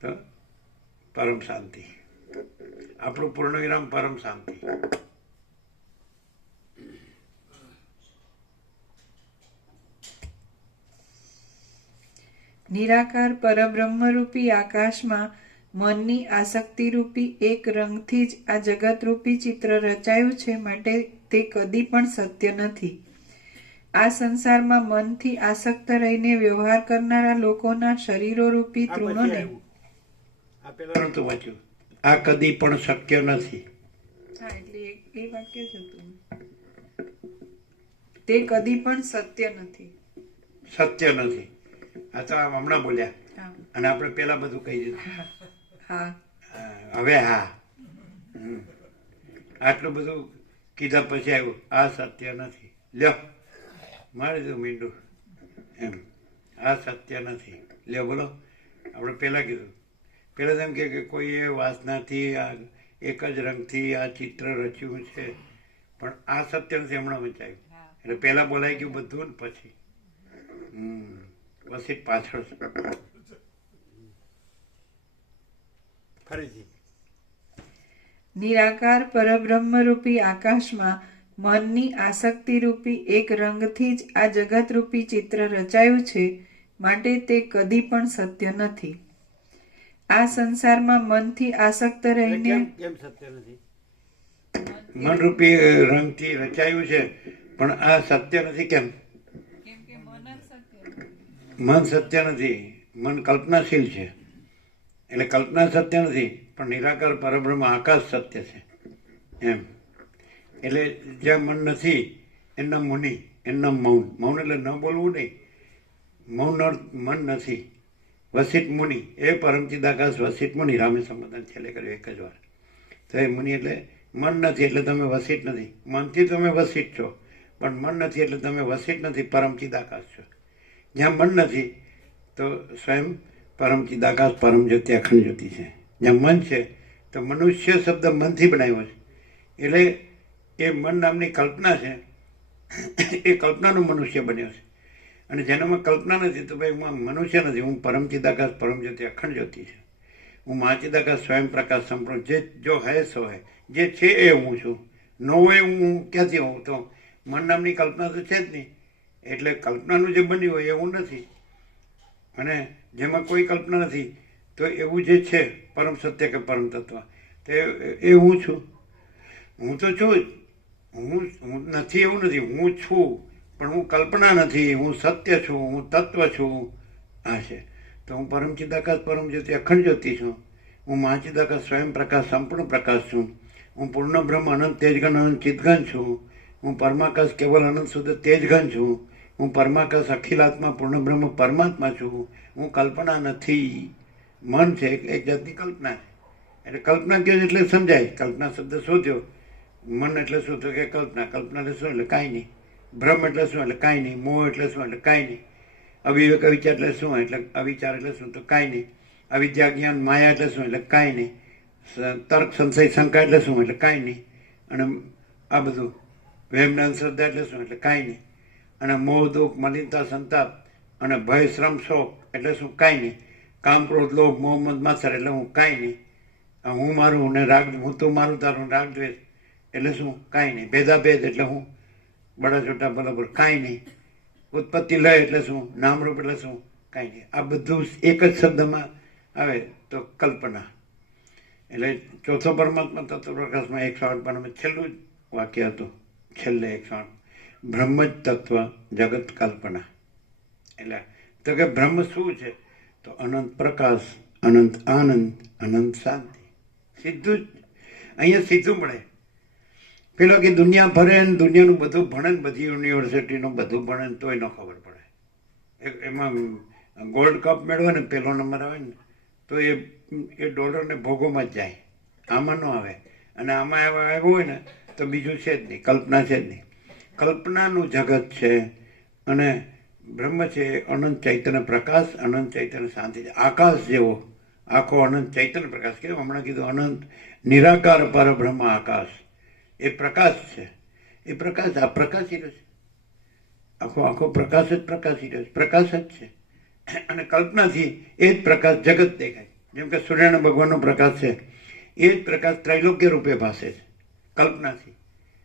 તો પરમ શાંતિ. આપણું પૂર્ણ વિરામ પરમ શાંતિ. નિરાકાર પરબ્રહ્મરૂપી આકાશમાં મનની આસક્તિરૂપી એક રંગથી જ આ જગતરૂપી ચિત્ર રચાયું છે, માટે તે કદી પણ સત્ય નથી. આ સંસારમાં મનથી આસક્ત રહીને વ્યવહાર કરનારા લોકોના શરીરોરૂપી તૃણોને આ પેલા તો વાંચ્યું, આ કદી પણ શક્ય નથી. હા, એટલે એ વાક્ય જ હતું. તે કદી પણ સત્ય નથી. સત્ય નથી. આ તો આમ હમણાં બોલ્યા હા, અને આપણે પેલા બધું કહી દીધું. હા, હવે હા આટલું બધું કીધા પછી આવ્યું આ સત્ય નથી. લ્યો મારી દીધું મીંડું એમ, આ સત્ય નથી. લ્યો બોલો. આપણે પહેલાં કીધું, પહેલાં એમ કે કોઈ એ વાસનાથી આ એક જ રંગથી આ ચિત્ર રચ્યું છે, પણ આ સત્ય નથી. હમણાં વચાયું એટલે પહેલાં બોલાઈ ગયું બધું ને પછી પછી પાછળ ફરીથી નિરાકાર પરબ્રહ્મરૂપી આકાશમાં મનની આસક્તિરૂપી એક રંગથી જ આ જગતરૂપી ચિત્ર રચાયું છે, માટે તે કદી પણ સત્ય નથી. આ સંસારમાં મનથી આસક્ત રહીને કેમ સત્ય નથી? મનરૂપી રંગથી રચાયું છે, પણ આ સત્ય નથી. કેમ? મન સત્ય નથી. મન કલ્પનાશીલ છે, એટલે કલ્પના સત્ય નથી, પણ નિરાકાર પરબ્રહ્મ આકાશ સત્ય છે એમ. એટલે જ્યાં મન નથી એમના મુનિ, એમના મૌન. મૌન એટલે ન બોલવું નહીં, મૌન અર્થ મન નથી. વસિત મુનિ એ પરમચિદાકાશ વસિત મુનિ, રામે સંબોધન છેલ્લે કર્યું એક જ વાર. તો એ મુનિ એટલે મન નથી એટલે તમે વસિત નથી. મનથી તમે વસિત છો, પણ મન નથી એટલે તમે વસિત નથી, પરમચિદાકાશ છો. જ્યાં મન નથી તો સ્વયં પરમચિદાકાશ પરમ જ્યોતિ અખંડ જ્યોતિ છે. જ્યાં મન છે તો મનુષ્ય શબ્દ મનથી બનાવ્યો છે, એટલે એ મન નામની કલ્પના છે, એ કલ્પનાનો મનુષ્ય બન્યો છે. અને જેનામાં કલ્પના નથી તો ભાઈ હું મનુષ્ય નથી, હું પરમચિદાકાશ પરમ જ્યોતિ અખંડ જ્યોતિ છે. હું મહાચિદાકાશ સ્વયં પ્રકાશ સંપૂર્ણ. જે જો હૈ સો હૈ, જે છે એ હું છું. ન હોય હું ક્યાંથી હોઉં? તો મન નામની કલ્પના તો છે જ નહીં, એટલે કલ્પનાનું જે બન્યું હોય એવું નથી. અને જેમાં કોઈ કલ્પના નથી તો એવું જે છે પરમ સત્ય કે પરમ તત્વ તે એ હું છું. હું તો છું જ. હું નથી એવું નથી, હું છું, પણ હું કલ્પના નથી. હું સત્ય છું, હું તત્વ છું. આ છે તો હું પરમચિદાકાશ પરમ જ્યોતિ અખંડ જ્યોતિ છું. હું મહાચિદાકાશ સ્વયં પ્રકાશ સંપૂર્ણ પ્રકાશ છું. હું પૂર્ણ બ્રહ્મ અનંત તેજઘન અનંત ચિતઘન છું. હું પરમાકાશ કેવલ અનંત શુદ્ધ તેજઘન છું. હું પરમાકાશ અખિલાત્મા પૂર્ણ બ્રહ્મ પરમાત્મા છું. હું કલ્પના નથી. મન છે એક જાતની કલ્પના છે. એટલે કલ્પના કહે એટલે સમજાય. કલ્પના શબ્દ શોધ્યો. મન એટલે શું? તો કે કલ્પના. કલ્પના એટલે શું? એટલે કાંઈ નહીં. ભ્રમ એટલે શું? એટલે કાંઈ નહીં. મોહ એટલે શું? એટલે કાંઈ નહીં. અવિવેક અવિચાર એટલે શું? એટલે અવિચાર એટલે શું? તો કાંઈ નહીં. અવિદ્યા જ્ઞાન માયા એટલે શું? એટલે કાંઈ નહીં. તર્ક સંશય શંકા એટલે શું? એટલે કાંઈ નહીં. અને આ બધું વહેમ અંધશ્રદ્ધા એટલે શું? એટલે કાંઈ નહીં. અને મોહ દુઃખ મલિનતા સંતાપ અને ભય શ્રમ શોક એટલે શું? કાંઈ નહીં. કામ ક્રોધ લોભ મોહ મદ માત્સર એટલે હું કાંઈ નહીં. હું મારું ને રાગ, હું તું મારું તારું રાગ દ્વેષ એટલે શું? કાંઈ નહીં. ભેદાભેદ એટલે હું બડા છોટા બરાબર કાંઈ નહીં. ઉત્પત્તિ લય એટલે શું? નામરૂપ એટલે શું? કાંઈ નહીં. આ બધું એક જ શબ્દમાં આવે તો કલ્પના. એટલે ચોથો પરમાત્મા તત્વ પ્રકાશમાં 108 પાનામાં છેલ્લું જ વાક્ય હતું, છેલ્લે 108, બ્રહ્મ જ તત્વ જગત કલ્પના. એટલે તો કે બ્રહ્મ શું છે? તો અનંત પ્રકાશ, અનંત આનંદ, અનંત શાંતિ. સીધું જ અહીંયા સીધું મળે. પેલો કે દુનિયા ફરે ને દુનિયાનું બધું ભણે ને બધી યુનિવર્સિટીનું બધું ભણે ને તોય ન ખબર પડે. એમાં ગોલ્ડ કપ મેળવે ને પહેલો નંબર આવે ને તો એ ડોલરને ભોગોમાં જ જાય, આમાં ન આવે. અને આમાં આવ્યો હોય ને તો બીજું છે જ નહીં, કલ્પના છે જ નહીં. કલ્પનાનું જગત છે અને બ્રહ્મ છે અનંત ચૈતન્ય પ્રકાશ, અનંત ચૈતન્ય શાંતિ છે. આકાશ જેવો આખો અનંત ચૈતન્ય પ્રકાશ, કેમ હમણાં કીધું અનંત નિરાકાર પરબ્રહ્મ આકાશ, એ પ્રકાશ છે. એ પ્રકાશ આ પ્રકાશી રહ્યો છે, આખો પ્રકાશ જ પ્રકાશી રહ્યો છે, પ્રકાશ જ છે. અને કલ્પનાથી એ જ પ્રકાશ જગત દેખાય. જેમ કે સૂર્યનારાયણ ભગવાનનો પ્રકાશ છે, એ જ પ્રકાશ ત્રૈલોક્ય રૂપે ભાસે છે કલ્પનાથી.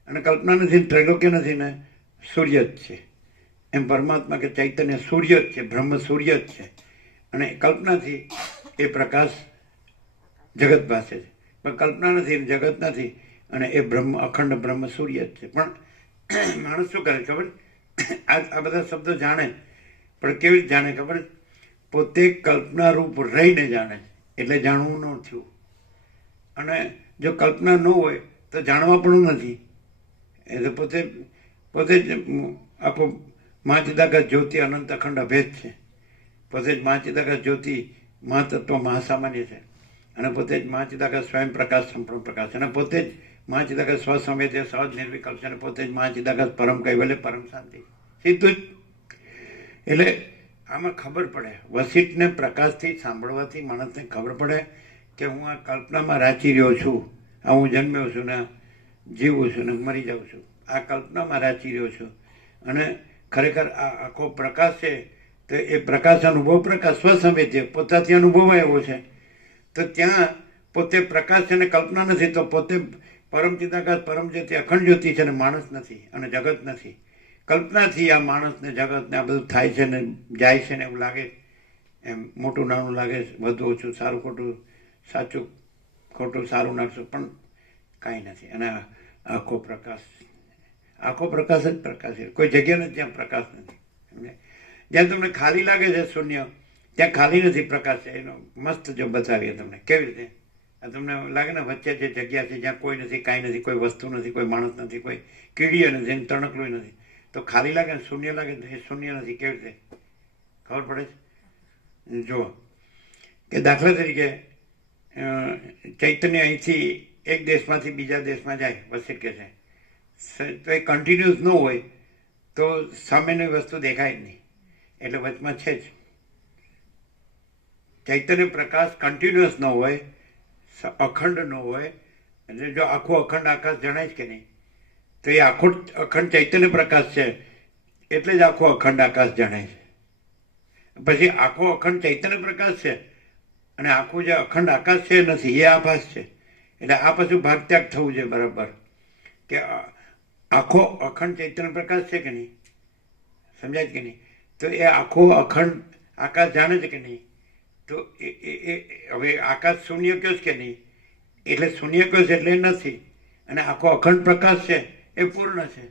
અને કલ્પના નથી, ત્રૈલોક્ય નથી ને સૂર્ય જ છે. એમ પરમાત્મા કે ચૈતન્ય સૂર્ય જ છે, બ્રહ્મ સૂર્ય જ છે. અને કલ્પનાથી એ પ્રકાશ જગત ભાસે છે. પણ કલ્પના નથી, જગત નથી, અને એ બ્રહ્મ અખંડ બ્રહ્મ સૂર્ય જ છે. પણ માણસ શું કરે ખબર? આ બધા શબ્દો જાણે, પણ કેવી રીતે જાણે ખબર? પોતે કલ્પના રૂપ રહીને જાણે, એટલે જાણવું ન થયું. અને જો કલ્પના ન હોય તો જાણવા પણ નથી. એ તો પોતે જ આખો મા ચિદાકાશ જ્યોતિ અનંત અખંડ અભેદ છે. પોતે જ મા ચિદાકાશ જ્યોતિ મહાતત્વ મહાસામાન્ય છે. અને પોતે જ મા ચિદાકાશ સ્વયં પ્રકાશ સંપૂર્ણ પ્રકાશ છે. અને પોતે જ મા ચિદાકાશ સ્વસંવેદ્ય સહજ નિર્વિકલ્પ છે. અને પોતે જ મા ચિદાકાશ પરમ કૈવલ્ય પરમ શાંતિ. સીધું જ. એટલે આમાં ખબર પડે, વસિષ્ઠને પ્રકાશથી સાંભળવાથી માણસને ખબર પડે કે હું આ કલ્પનામાં રાચી રહ્યો છું. આ હું જન્મ્યો છું ને જીવું છું ને મરી જાઉં છું, આ કલ્પનામાં રાચી રહ્યો છું. અને ખરેખર આ આખો પ્રકાશ છે તો એ પ્રકાશ અનુભવ, પ્રકાશ સ્વસંવેદ્ય પોતાથી અનુભવાય એવો છે. તો ત્યાં પોતે પ્રકાશ છે ને કલ્પના નથી, તો પોતે પરમ ચિદાકાશ પરમ જ્યોતિ અખંડ જ્યોતિ છે ને માણસ નથી અને જગત નથી. કલ્પનાથી આ માણસને જગતને આ બધું થાય છે ને જાય છે ને એવું લાગે, એમ મોટું નાનું લાગે, વધુ ઓછું, સારું ખોટું, સાચું ખોટું, સારું નાખશું, પણ કાંઈ નથી. અને આખો પ્રકાશ જ પ્રકાશ છે. કોઈ જગ્યા નથી જ્યાં પ્રકાશ નથી. જ્યાં તમને ખાલી લાગે છે શૂન્ય, ત્યાં ખાલી નથી, પ્રકાશ છે. એનો મસ્ત જો બતાવીએ તમને કેવી રીતે. આ તમને લાગે ને વચ્ચે જે જગ્યા છે જ્યાં કોઈ નથી, કાંઈ નથી, કોઈ વસ્તુ નથી, કોઈ માણસ નથી, કોઈ કીડીઓ નથી, તણકલું નથી, તો ખાલી લાગે ને શૂન્ય લાગે ને એ શૂન્ય નથી. કેવી રીતે ખબર પડે છે? જુઓ કે દાખલા તરીકે ચૈતન્ય અહીંથી એક દેશમાંથી બીજા દેશમાં જાય, વસિષ્ઠ કે છે, તો એ કન્ટિન્યુઅસ ન હોય તો સામેની વસ્તુ દેખાય જ નહીં. એટલે વચમાં છે જ ચૈતન્ય પ્રકાશ કન્ટિન્યુઅસ ન હોય, અખંડ ન હોય. એટલે જો આખો અખંડ આકાશ જણાય કે નહીં, તો એ આખો અખંડ ચૈતન્ય પ્રકાશ છે, એટલે જ આખો અખંડ આકાશ જણાય છે. પછી આખો અખંડ ચૈતન્ય પ્રકાશ છે અને આખું જે અખંડ આકાશ છે નથી, એ આભાસ છે. એટલે આ પાછું ભાગત્યાગ થવું છે બરાબર, કે આખો અખંડ ચૈતન્ય પ્રકાશ છે કે નહીં, સમજાય કે નહીં? તો એ આખો અખંડ આકાશ જાણે છે કે નહીં? તો એ હવે આકાશ શૂન્ય કયો છે કે નહીં, એટલે શૂન્ય કયો છે એટલે નથી. અને આખો અખંડ પ્રકાશ છે એ પૂર્ણ છે.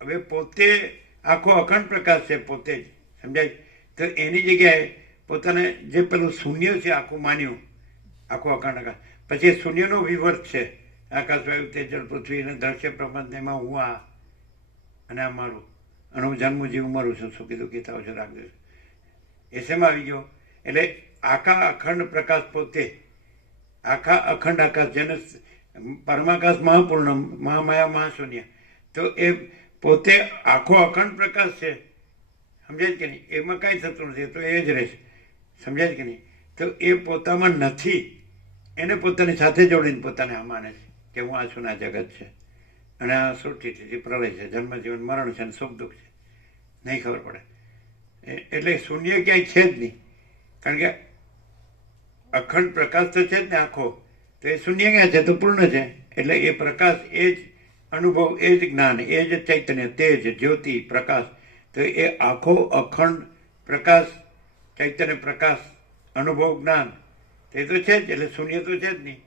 હવે પોતે આખો અખંડ પ્રકાશ છે, પોતે જ, સમજાય? તો એની જગ્યાએ પોતાને જે પેલું શૂન્ય છે આખું માન્યું, આખો અખંડ આકાશ, પછી એ શૂન્યનો વિવર્ત છે, આકાશ વાયુ તેજ જળ પૃથ્વી અને દ્રશ્ય પ્રપંચ, એમાં હું આ અને આ મારું, અને હું જન્મ જીવ મરું છું, સુખી દુઃખી થાવ છું, રાગ દ્વેષ, એ શેમાં આવી ગયો? એટલે આખા અખંડ પ્રકાશ પોતે, આખા અખંડ આકાશ, જેને પરમાકાશ મહાપૂર્ણ, મહામાયા મહાશૂન્ય, તો એ પોતે આખો અખંડ પ્રકાશ છે. સમજાય કે નહીં? એમાં કાંઈ થતું નથી, તો એ જ રહેશે. સમજાય કે નહીં? તો એ પોતામાં નથી, એને પોતાની સાથે જોડીને પોતાને આ માને છે કે હું આ છું, આ જગત છે, અને આ સૃષ્ટિ છે, પ્રલય છે, જન્મ જીવન મરણ છે, અને સુખ દુઃખ છે. નહીં ખબર પડે. એટલે શૂન્ય ક્યાંય છે જ નહીં, કારણ કે અખંડ પ્રકાશ તો છે જ ને આખો, તો એ શૂન્ય ક્યાં છે? તો પૂર્ણ છે. એટલે એ પ્રકાશ, એ જ અનુભવ, એ જ જ્ઞાન, એ જ ચૈતન્ય, તેજ, જ્યોતિ, પ્રકાશ, તો એ આખો અખંડ પ્રકાશ, ચૈતન્ય પ્રકાશ, અનુભવ, જ્ઞાન, એ તો છે જ. એટલે શૂન્ય તો છે જ નહીં.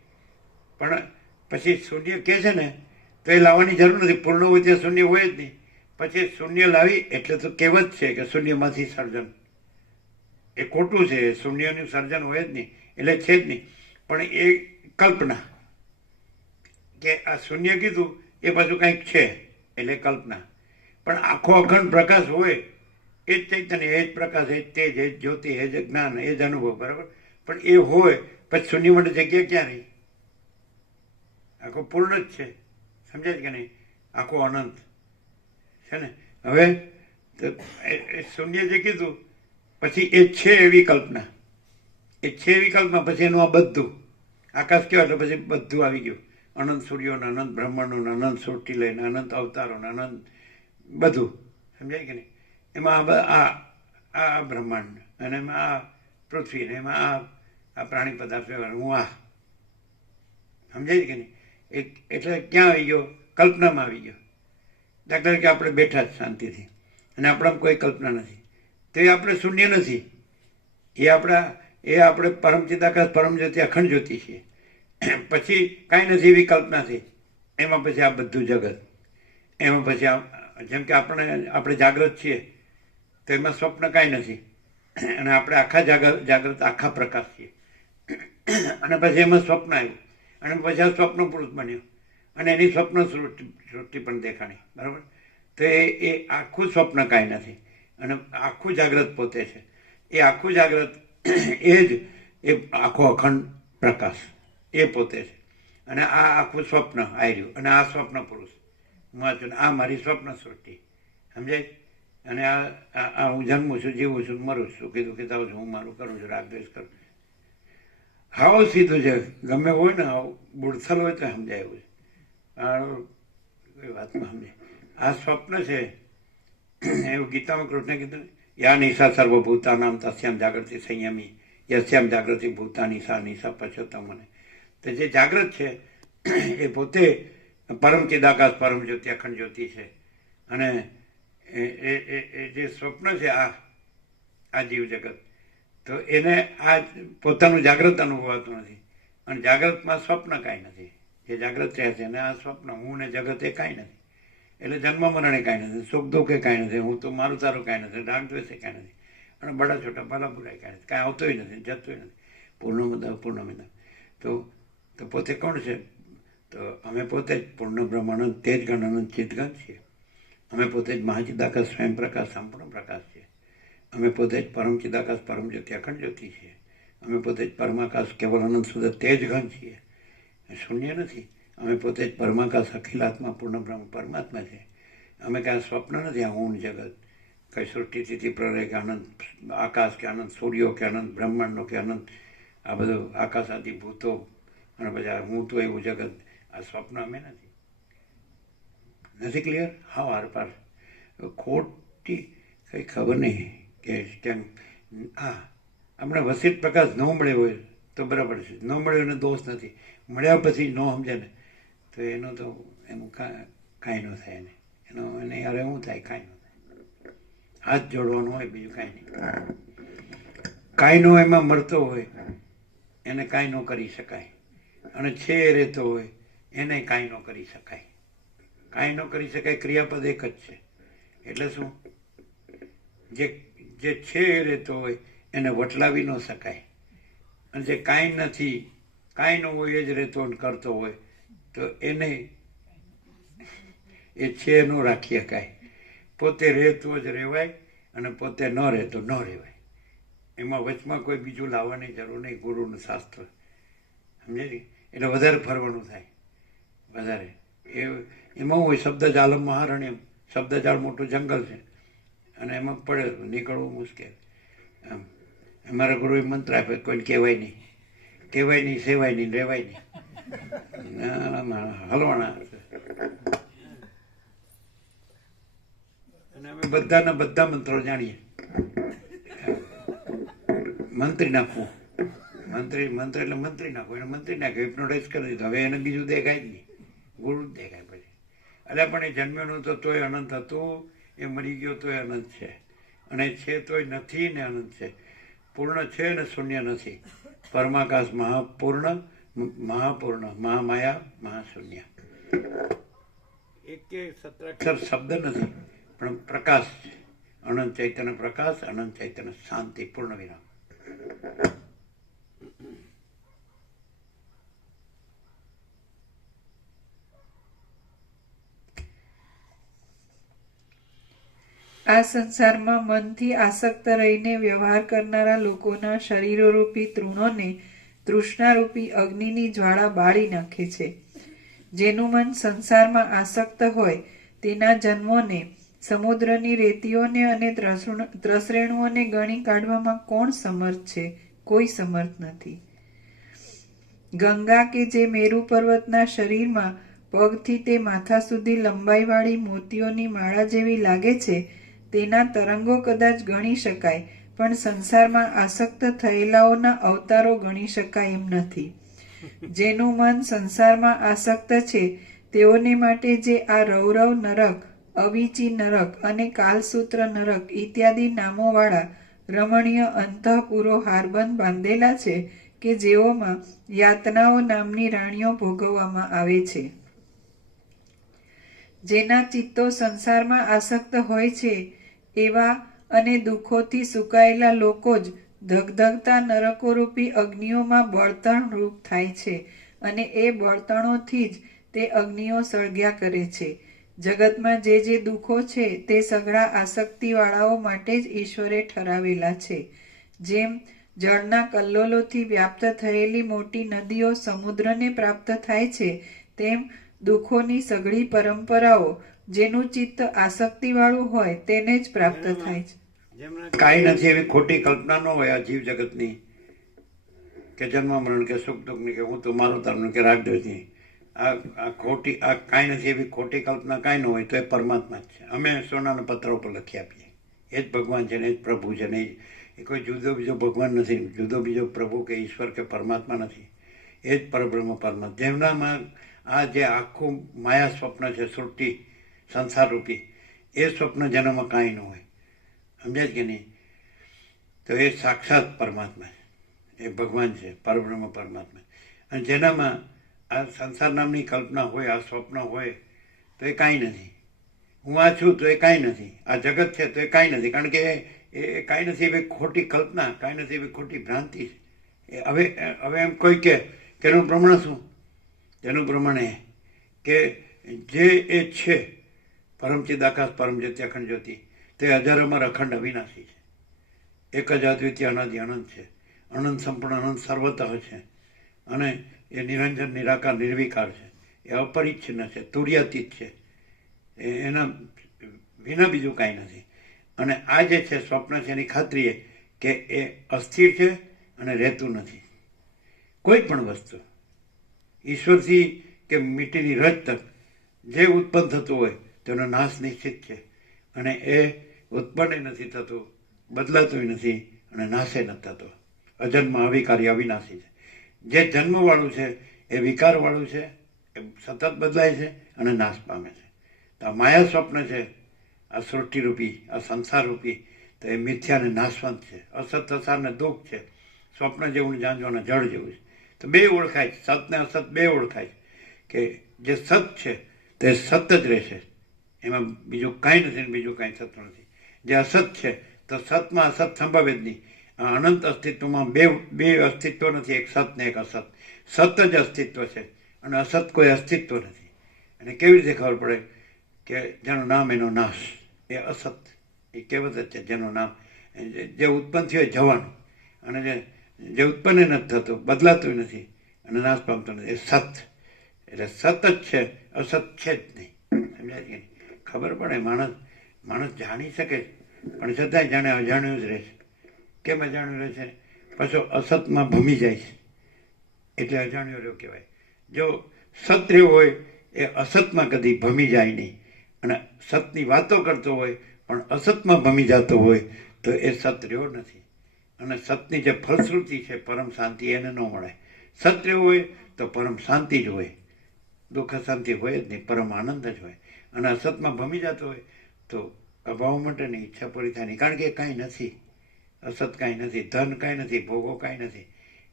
પણ પછી શૂન્ય કે છે ને, તો એ લાવવાની જરૂર નથી. પૂર્ણ હોય ત્યાં શૂન્ય હોય જ નહીં. પછી શૂન્ય લાવી એટલે તો કહેવત છે કે શૂન્યમાંથી સર્જન. એ ખોટું છે, શૂન્યનું સર્જન હોય જ નહીં, એટલે છે જ નહીં. પણ એ કલ્પના કે આ શૂન્ય કીધું એ પાછું કંઈક છે એટલે કલ્પના. પણ આખો અખંડ પ્રકાશ હોય એ જ ચૈતન્ય, એ જ પ્રકાશ, એ જ તેજ, એ જ જ્યોતિ, એ જ જ્ઞાન, એ જ અનુભવ, બરાબર. પણ એ હોય પછી શૂન્ય માટે જગ્યા ક્યાં રહી? આખો પૂર્ણ જ છે, સમજાય કે નહીં? આખો અનંત છે ને. હવે શૂન્ય જે કીધું પછી એ છે એવી કલ્પના, એ છે એવી કલ્પના, પછી એનું આ બધું આકાશ કહેવાય એટલે પછી બધું આવી ગયું. અનંત સૂર્યોને, અનંત બ્રહ્માંડોને, અનંત સૃષ્ટિ લઈને, અનંત અવતારોને, અનંત બધું, સમજાય કે નહીં? એમાં આ બ્રહ્માંડ, અને એમાં આ પૃથ્વી, ને એમાં આ પ્રાણી પદાર્થ, હું આ, સમજાય કે નહીં? એટલે ક્યાં આવી ગયો? કલ્પનામાં આવી ગયો. દાખલા તરીકે આપણે બેઠા જ શાંતિથી અને આપણામાં કોઈ કલ્પના નથી, તો એ આપણે શૂન્ય નથી. એ આપણે પરમ ચિદાકાશ, પરમ જ્યોતિ, અખંડ જ્યોતિ છીએ. પછી કાંઈ નથી એવી કલ્પના થઈ. એમાં પછી આ બધું જગત, એમાં પછી જેમ કે આપણે જાગ્રત છીએ તો એમાં સ્વપ્ન કાંઈ નથી, અને આપણે આખા જાગ્રત આખા પ્રકાશ છીએ. અને પછી એમાં સ્વપ્ન આવ્યું, અને પછી આ સ્વપ્ન પુરુષ બન્યો, અને એની સ્વપ્ન સૃષ્ટિ પણ દેખાણી, બરાબર. તો એ આખું સ્વપ્ન કાંઈ નથી, અને આખું જાગ્રત પોતે છે. એ આખું જાગ્રત એ આખો અખંડ પ્રકાશ એ પોતે છે. અને આ આખું સ્વપ્ન આવ્યું, અને આ સ્વપ્ન પુરુષ આ મારી સ્વપ્ન સૃષ્ટિ, સમજાય? અને આ હું જન્મું છું, જીવું છું, મરું છું, સુખી દુઃખી થાઉં છું, હું મારું કરું છું, રાગ દ્વેષ કરું. હાવ સીધું છે. ગમે હોય ને બુડથલ હોય તો સમજાય એવું છે, કોઈ વાતમાં સમજાય. આ સ્વપ્ન છે એવું ગીતામાં કૃષ્ણે કીધું, યા નિશા સર્વભૂતાનામ તસ્યામ જાગૃતિ સંયમી યસ્યામ જાગૃતિ ભૂતાની સા નિશા પછોતમ. મને તો જે જાગ્રત છે એ પોતે પરમ ચિદાકાશ, પરમ જ્યોતિ, અખંડ જ્યોતિ છે. અને એ જે સ્વપ્ન છે આ જીવ જગત, તો એને આ પોતાનું જાગ્રત અનુભવાતું નથી. અને જાગ્રતમાં સ્વપ્ન કાંઈ નથી. જે જાગ્રત રહે છે અને આ સ્વપ્ન, હું ને જગત એ કાંઈ નથી. એટલે જન્મ મરણે કાંઈ નથી, સુખ દુઃખ એ કાંઈ નથી, હું તો મારું તારું કાંઈ નથી, રાગ દ્વેષ એ કાંઈ નથી, અને બડા છોટા ભલા બુરાય કાંઈ નથી, કાંઈ આવતોય નથી, જતોય નથી. પૂર્ણમિદ. તો પોતે કોણ છે? તો અમે પોતે જ પૂર્ણ બ્રહ્મ અનંત તેજ ગણ અનંત ચિદગણ છીએ. અમે પોતે જ મહાચિદાકાશ, સ્વયં પ્રકાશ, સંપૂર્ણ પ્રકાશ છીએ. અમે પોતે જ પરમ ચિદાકાશ, પરમ જ્યોતિ, અખંડ જ્યોતિ છીએ. અમે પોતે જ પરમાકાશ, કેવલ અનંત શુદ્ધ તેજ ગણ છીએ, શૂન્ય નથી. અમે પોતે જ પરમાકાશ, અખિલાત્મા, પૂર્ણ બ્રહ્મ પરમાત્મા છે. અમે કાંઈ સ્વપ્ન નથી. આ ઊંડ જગત, કઈ સૃષ્ટિ સ્થિતિ પ્રલય કે અનંત આકાશ કે અનંત સૂર્યો કે અનંત બ્રહ્માંડો કે અનંત આ બધું આકાશ આદિ ભૂતો, અને પછી હું તો એવું જગત, આ સ્વપ્ન અમે નથી. ક્લિયર? હા, આર પાર ખોટી કંઈ ખબર નહીં કે કેમ. આપણે વસિત પ્રકાશ ન મળ્યો હોય તો બરાબર છે, ન મળ્યો એને દોષ નથી. મળ્યા પછી ન સમજે ને તો એનું કાંઈ ન થાય. એને યારે શું થાય? કાંઈ ન થાય. હાથ જોડવાનું હોય, બીજું કાંઈ નહીં. કાંઈ નો એમાં મળતો હોય એને કાંઈ ન કરી શકાય, અને છે એ રહેતો હોય એને કાંઈ ન કરી શકાય. કાંઈ ન કરી શકાય ક્રિયાપદ એક જ છે. એટલે શું? જે છે એ રહેતો હોય એને વટલાવી ન શકાય, અને જે કાંઈ નથી, કાંઈ ન હોય એ જ રહેતો કરતો હોય તો એને એ છે ન રાખી શકાય. પોતે રહેતો જ રહેવાય, અને પોતે ન રહેતો ન રહેવાય. એમાં વચમાં કોઈ બીજું લાવવાની જરૂર નહીં, ગુરુનું શાસ્ત્ર, સમજે? એટલે વધારે ફરવાનું થાય, વધારે. એમાં હોય શબ્દજાલમ મહારણ્યમ, શબ્દજાળ મોટું જંગલ છે, અને એમાં પડે નીકળવું મુશ્કેલ. આમ અમારા ગુરુએ મંત્ર આપ્યો, કોઈને કહેવાય નહીં, સેવાય નહીં, રહેવાય નહીં, હલવાના. અને અમે બધા મંત્રો જાણીએ. મંત્રી નાખવું, મંત્ર એટલે મંત્રી નાખવું, એને મંત્રી નાખ્યું, હિપ્નોટાઇઝ કરી દીધું. હવે એને બીજું દેખાય જ નહીં, ગુરુ જ દેખાય પછી. એટલે પણ એ જન્મ્યો નતો તોય અનંત હતું, એ મરી ગયો તોય અનંત છે, અને છે તોય નથી ને અનંત છે. પૂર્ણ છે ને શૂન્ય નથી. પરમાકાશ, મહાપૂર્ણ, મહામાયા, મહાશૂન્ય. એક સત્રાક્ષર શબ્દ નથી, પણ પ્રકાશ છે. અનંત ચૈતન્ય પ્રકાશ, અનંત ચૈતન્ય શાંતિ, પૂર્ણ વિરામ. આ સંસારમાં મનથી આસક્ત રહીને વ્યવહાર કરનારા લોકોના શરીરોરૂપી તૃણોને તૃષ્ણારૂપી અગ્નિની જ્વાળા બાળી નાખે છે. જેનું મન સંસારમાં આસક્ત હોય તેના જન્મોને, સમુદ્રની રેતીઓને અને ત્રસરેણુઓને ગણી કાઢવામાં કોણ સમર્થ છે? કોઈ સમર્થ નથી. ગંગા કે જે મેરુ પર્વતના શરીરમાં પગથી તે માથા સુધી લંબાઈવાળી મોતીઓની માળા જેવી લાગે છે, તેના તરંગો કદાચ ગણી શકાય, પણ સંસારમાં આસક્ત થયેલાઓના અવતારો ગણી શકાય એમ નથી. જેનું મન સંસારમાં આસક્ત છે તેઓને માટે જે આ રૌરવ નરક, અવિચી નરક અને કાલસૂત્ર નરક ઇત્યાદિ નામોવાળા રમણીય અંતઃપુરો હારબંધ બાંધેલા છે કે જેઓમાં યાતનાઓ નામની રાણીઓ ભોગવવામાં આવે છે. જેના ચિત્તો સંસારમાં આસક્ત હોય છે એવા અને દુઃખોથી સુકાયેલા લોકો જ ધગધગતા નરકોરૂપી અગ્નિઓમાં બળતણ રૂપ થાય છે, અને એ બળતણોથી જ તે અગ્નિઓ સળગ્યા કરે છે. જગતમાં જે દુઃખો છે તે સઘળા આસક્તિવાળાઓ માટે જ ઈશ્વરે ઠરાવેલા છે. જેમ જળના કલ્લોલોથી વ્યાપ્ત થયેલી મોટી નદીઓ સમુદ્રને પ્રાપ્ત થાય છે, તેમ દુઃખોની સઘળી પરંપરાઓ જેનું ચિત્ત આસક્તિવાળું હોય તેને જ પ્રાપ્ત થાય છે. કાંઈ નથી એવી ખોટી કલ્પના ન હોય આ જીવ જગતની, કે જન્મ મરણ કે સુખ દુઃખની, કે હું તો મારું તારું કે રાગદ્વેષની. આ ખોટી, આ કાંઈ નથી એવી ખોટી કલ્પના કાંઈ ન હોય તો એ પરમાત્મા જ છે. અમે સોનાના પત્ર ઉપર લખી આપીએ, એ જ ભગવાન છે ને, એ જ પ્રભુ છે ને, એ કોઈ જુદો બીજો ભગવાન નથી, જુદો બીજો પ્રભુ કે ઈશ્વર કે પરમાત્મા નથી. એ જ પરબ્રહ્મ પરમાત્મા, જેમનામાં આ જે આખું માયા સ્વપ્ન છે, સૃષ્ટિ સંસારરૂપી, એ સ્વપ્ન જેનામાં કાંઈ ન હોય, સમજાય કે નહીં? તો એ સાક્ષાત પરમાત્મા છે, એ ભગવાન છે, પરબ્રહ્મ પરમાત્મા. અને જેનામાં આ સંસાર નામની કલ્પના હોય, આ સ્વપ્ન હોય, તો એ કાંઈ નથી. હું આ છું તો એ કાંઈ નથી, આ જગત છે તો એ કાંઈ નથી, કારણ કે એ કાંઈ નથી એવી ખોટી કલ્પના, કાંઈ નથી એવી ખોટી ભ્રાંતિ છે. હવે એમ કોઈ કે એનું પ્રમાણ શું? તેનું પ્રમાણ એ કે જે એ છે પરમચિદ આકાશ પરમજ્યોતિ અખંડ જ્યોતિ, તે અજરમર અખંડ અવિનાશી છે, એક જ અદ્વિતીય અનાદિ અનંત છે, અનંત સંપૂર્ણ અનંત સર્વતઃ છે, અને એ નિરંજન નિરાકાર નિર્વિકાર છે, એ અપરિચ્છિન્ન છે, તુર્યાતીત છે, એના વિના બીજું કાંઈ નથી. અને આ જે છે સ્વપ્ન છે એની ખાતરી એ કે એ અસ્થિર છે અને રહેતું નથી. કોઈ પણ વસ્તુ ઈશ્વરથી કે મીઠીની રજ તક જે ઉત્પન્ન થતું હોય તેનો નાશ નિશ્ચિત છે, અને એ ઉત્પન્ન નથી થતું, બદલાતું નથી અને નાશે નથી થતો. અજન્મ અવિકારી અવિનાશી છે. જે જન્મવાળું છે એ વિકારવાળું છે, એ સતત બદલાય છે અને નાશ પામે છે. તો આ માયા સ્વપ્ન છે, આ સૃષ્ટિરૂપી, આ સંસારરૂપી, તો એ મિથ્યાને નાશવંત છે, અસત અસારને દુઃખ છે, સ્વપ્ન જેવું જાંજવાના જળ જેવું છે. તો બે ઓળખાય છે, સત ને અસત બે ઓળખાય છે, કે જે સત છે તે સત જ રહેશે, એમાં બીજું કાંઈ નથી, બીજું કાંઈ થતું નથી. જે અસત છે તો સતમાં અસત સંભવે જ નહીં. અનંત અસ્તિત્વમાં બે અસ્તિત્વ નથી, એક સત ને એક અસત. સત જ અસ્તિત્વ છે અને અસત કોઈ અસ્તિત્વ નથી. અને કેવી રીતે ખબર પડે કે જેનું નામ એનો નાશ, એ અસત, એ કહેવત જ છે, જેનું નામ, જે ઉત્પન્ન થયું જવાનું, અને જે ઉત્પન્ન નથી થતું, બદલાતું નથી અને નાશ પામતું નથી, એ સત. એટલે સત જ છે, અસત છે જ નહીં. સમજાય કે નહીં? ખબર પડે, માણસ જાણી શકે પણ છતાંય જાણે અજાણ્યું જ રહે છે. કેમ અજાણ્યું રહે છે? પાછો અસતમાં ભમી જાય છે એટલે અજાણ્યો રહ્યો કહેવાય. જો સત રહ્યો હોય એ અસતમાં કદી ભમી જાય નહીં, અને સતની વાતો કરતો હોય પણ અસતમાં ભમી જતો હોય તો એ સત રહ્યો નથી. અને સતની જે ફલશ્રુતિ છે પરમ શાંતિ, એને ન મળે. સત રહ્યો હોય તો પરમ શાંતિ જ હોય, દુઃખ શાંતિ હોય જ નહીં, પરમ આનંદ જ હોય. અને અસતમાં ભમી જતો હોય તો અભાવ માટેની ઈચ્છા પૂરી થાય નહીં, કારણ કે એ કાંઈ નથી, અસત કાંઈ નથી, ધન કાંઈ નથી, ભોગો કાંઈ નથી,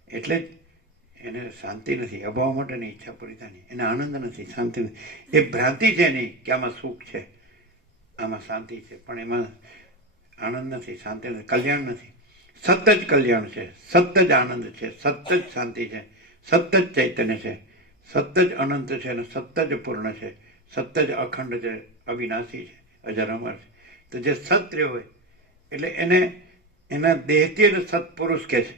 એટલે જ એને શાંતિ નથી. અભાવ માટેની ઈચ્છા પૂરી થાય નહીં, એને આનંદ નથી, શાંતિ નથી. એ ભ્રાંતિ છે નહીં કે આમાં સુખ છે, આમાં શાંતિ છે, પણ એમાં આનંદ નથી, શાંતિ નથી, કલ્યાણ નથી. સત જ કલ્યાણ છે, સત જ આનંદ છે, સત જ શાંતિ છે, સત જ ચૈતન્ય છે, સત જ અનંત છે અને સત જ પૂર્ણ છે, સત જ અખંડ છે, અવિનાશી છે, અજર અમર છે. તો જે સત્ય હોય એટલે એને એના દેહથી જ સત્પુરુષ કહે છે,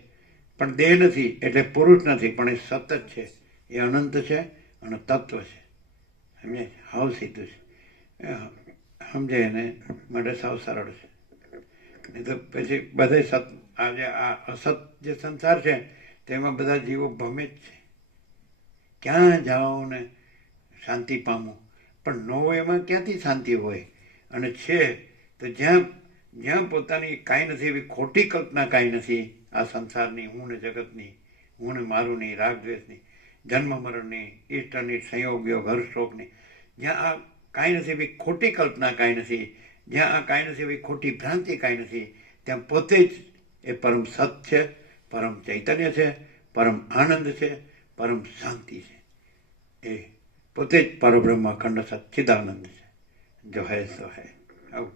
પણ દેહ નથી એટલે પુરુષ નથી, પણ એ સત જ છે, એ અનંત છે અને તત્વ છે. સમજે? હાવ સીધું છે, સમજે એને માટે સાવ સરળ છે. નહીં તો પછી બધા સત આજે આ અસત જે સંસાર છે તેમાં બધા જીવો ભમે જ છે. ક્યાં જાઓ ને શાંતિ પામો, પણ ન હોય એમાં ક્યાંથી શાંતિ હોય? અને છે તો જ્યાં પોતાની કાંઈ નથી એવી ખોટી કલ્પના કાંઈ નથી આ સંસારની, હું ને જગતની, હું ને મારું નહીં, રાગ દ્વેષની, જન્મ મરણની, ઈષ્ટની, સંયોગો, ઘર શોકની, જ્યાં આ કાંઈ નથી એવી ખોટી કલ્પના કાંઈ નથી, જ્યાં આ કાંઈ નથી એવી ખોટી ભ્રાંતિ કાંઈ નથી, ત્યાં પોતે જ એ પરમ સત છે, પરમ ચૈતન્ય છે, પરમ આનંદ છે, પરમ શાંતિ છે. એ પોતે જ પરબ્રહ્મ અખંડ સચ્ચિદાનંદ છે. જો હૈ સો હૈ. આવું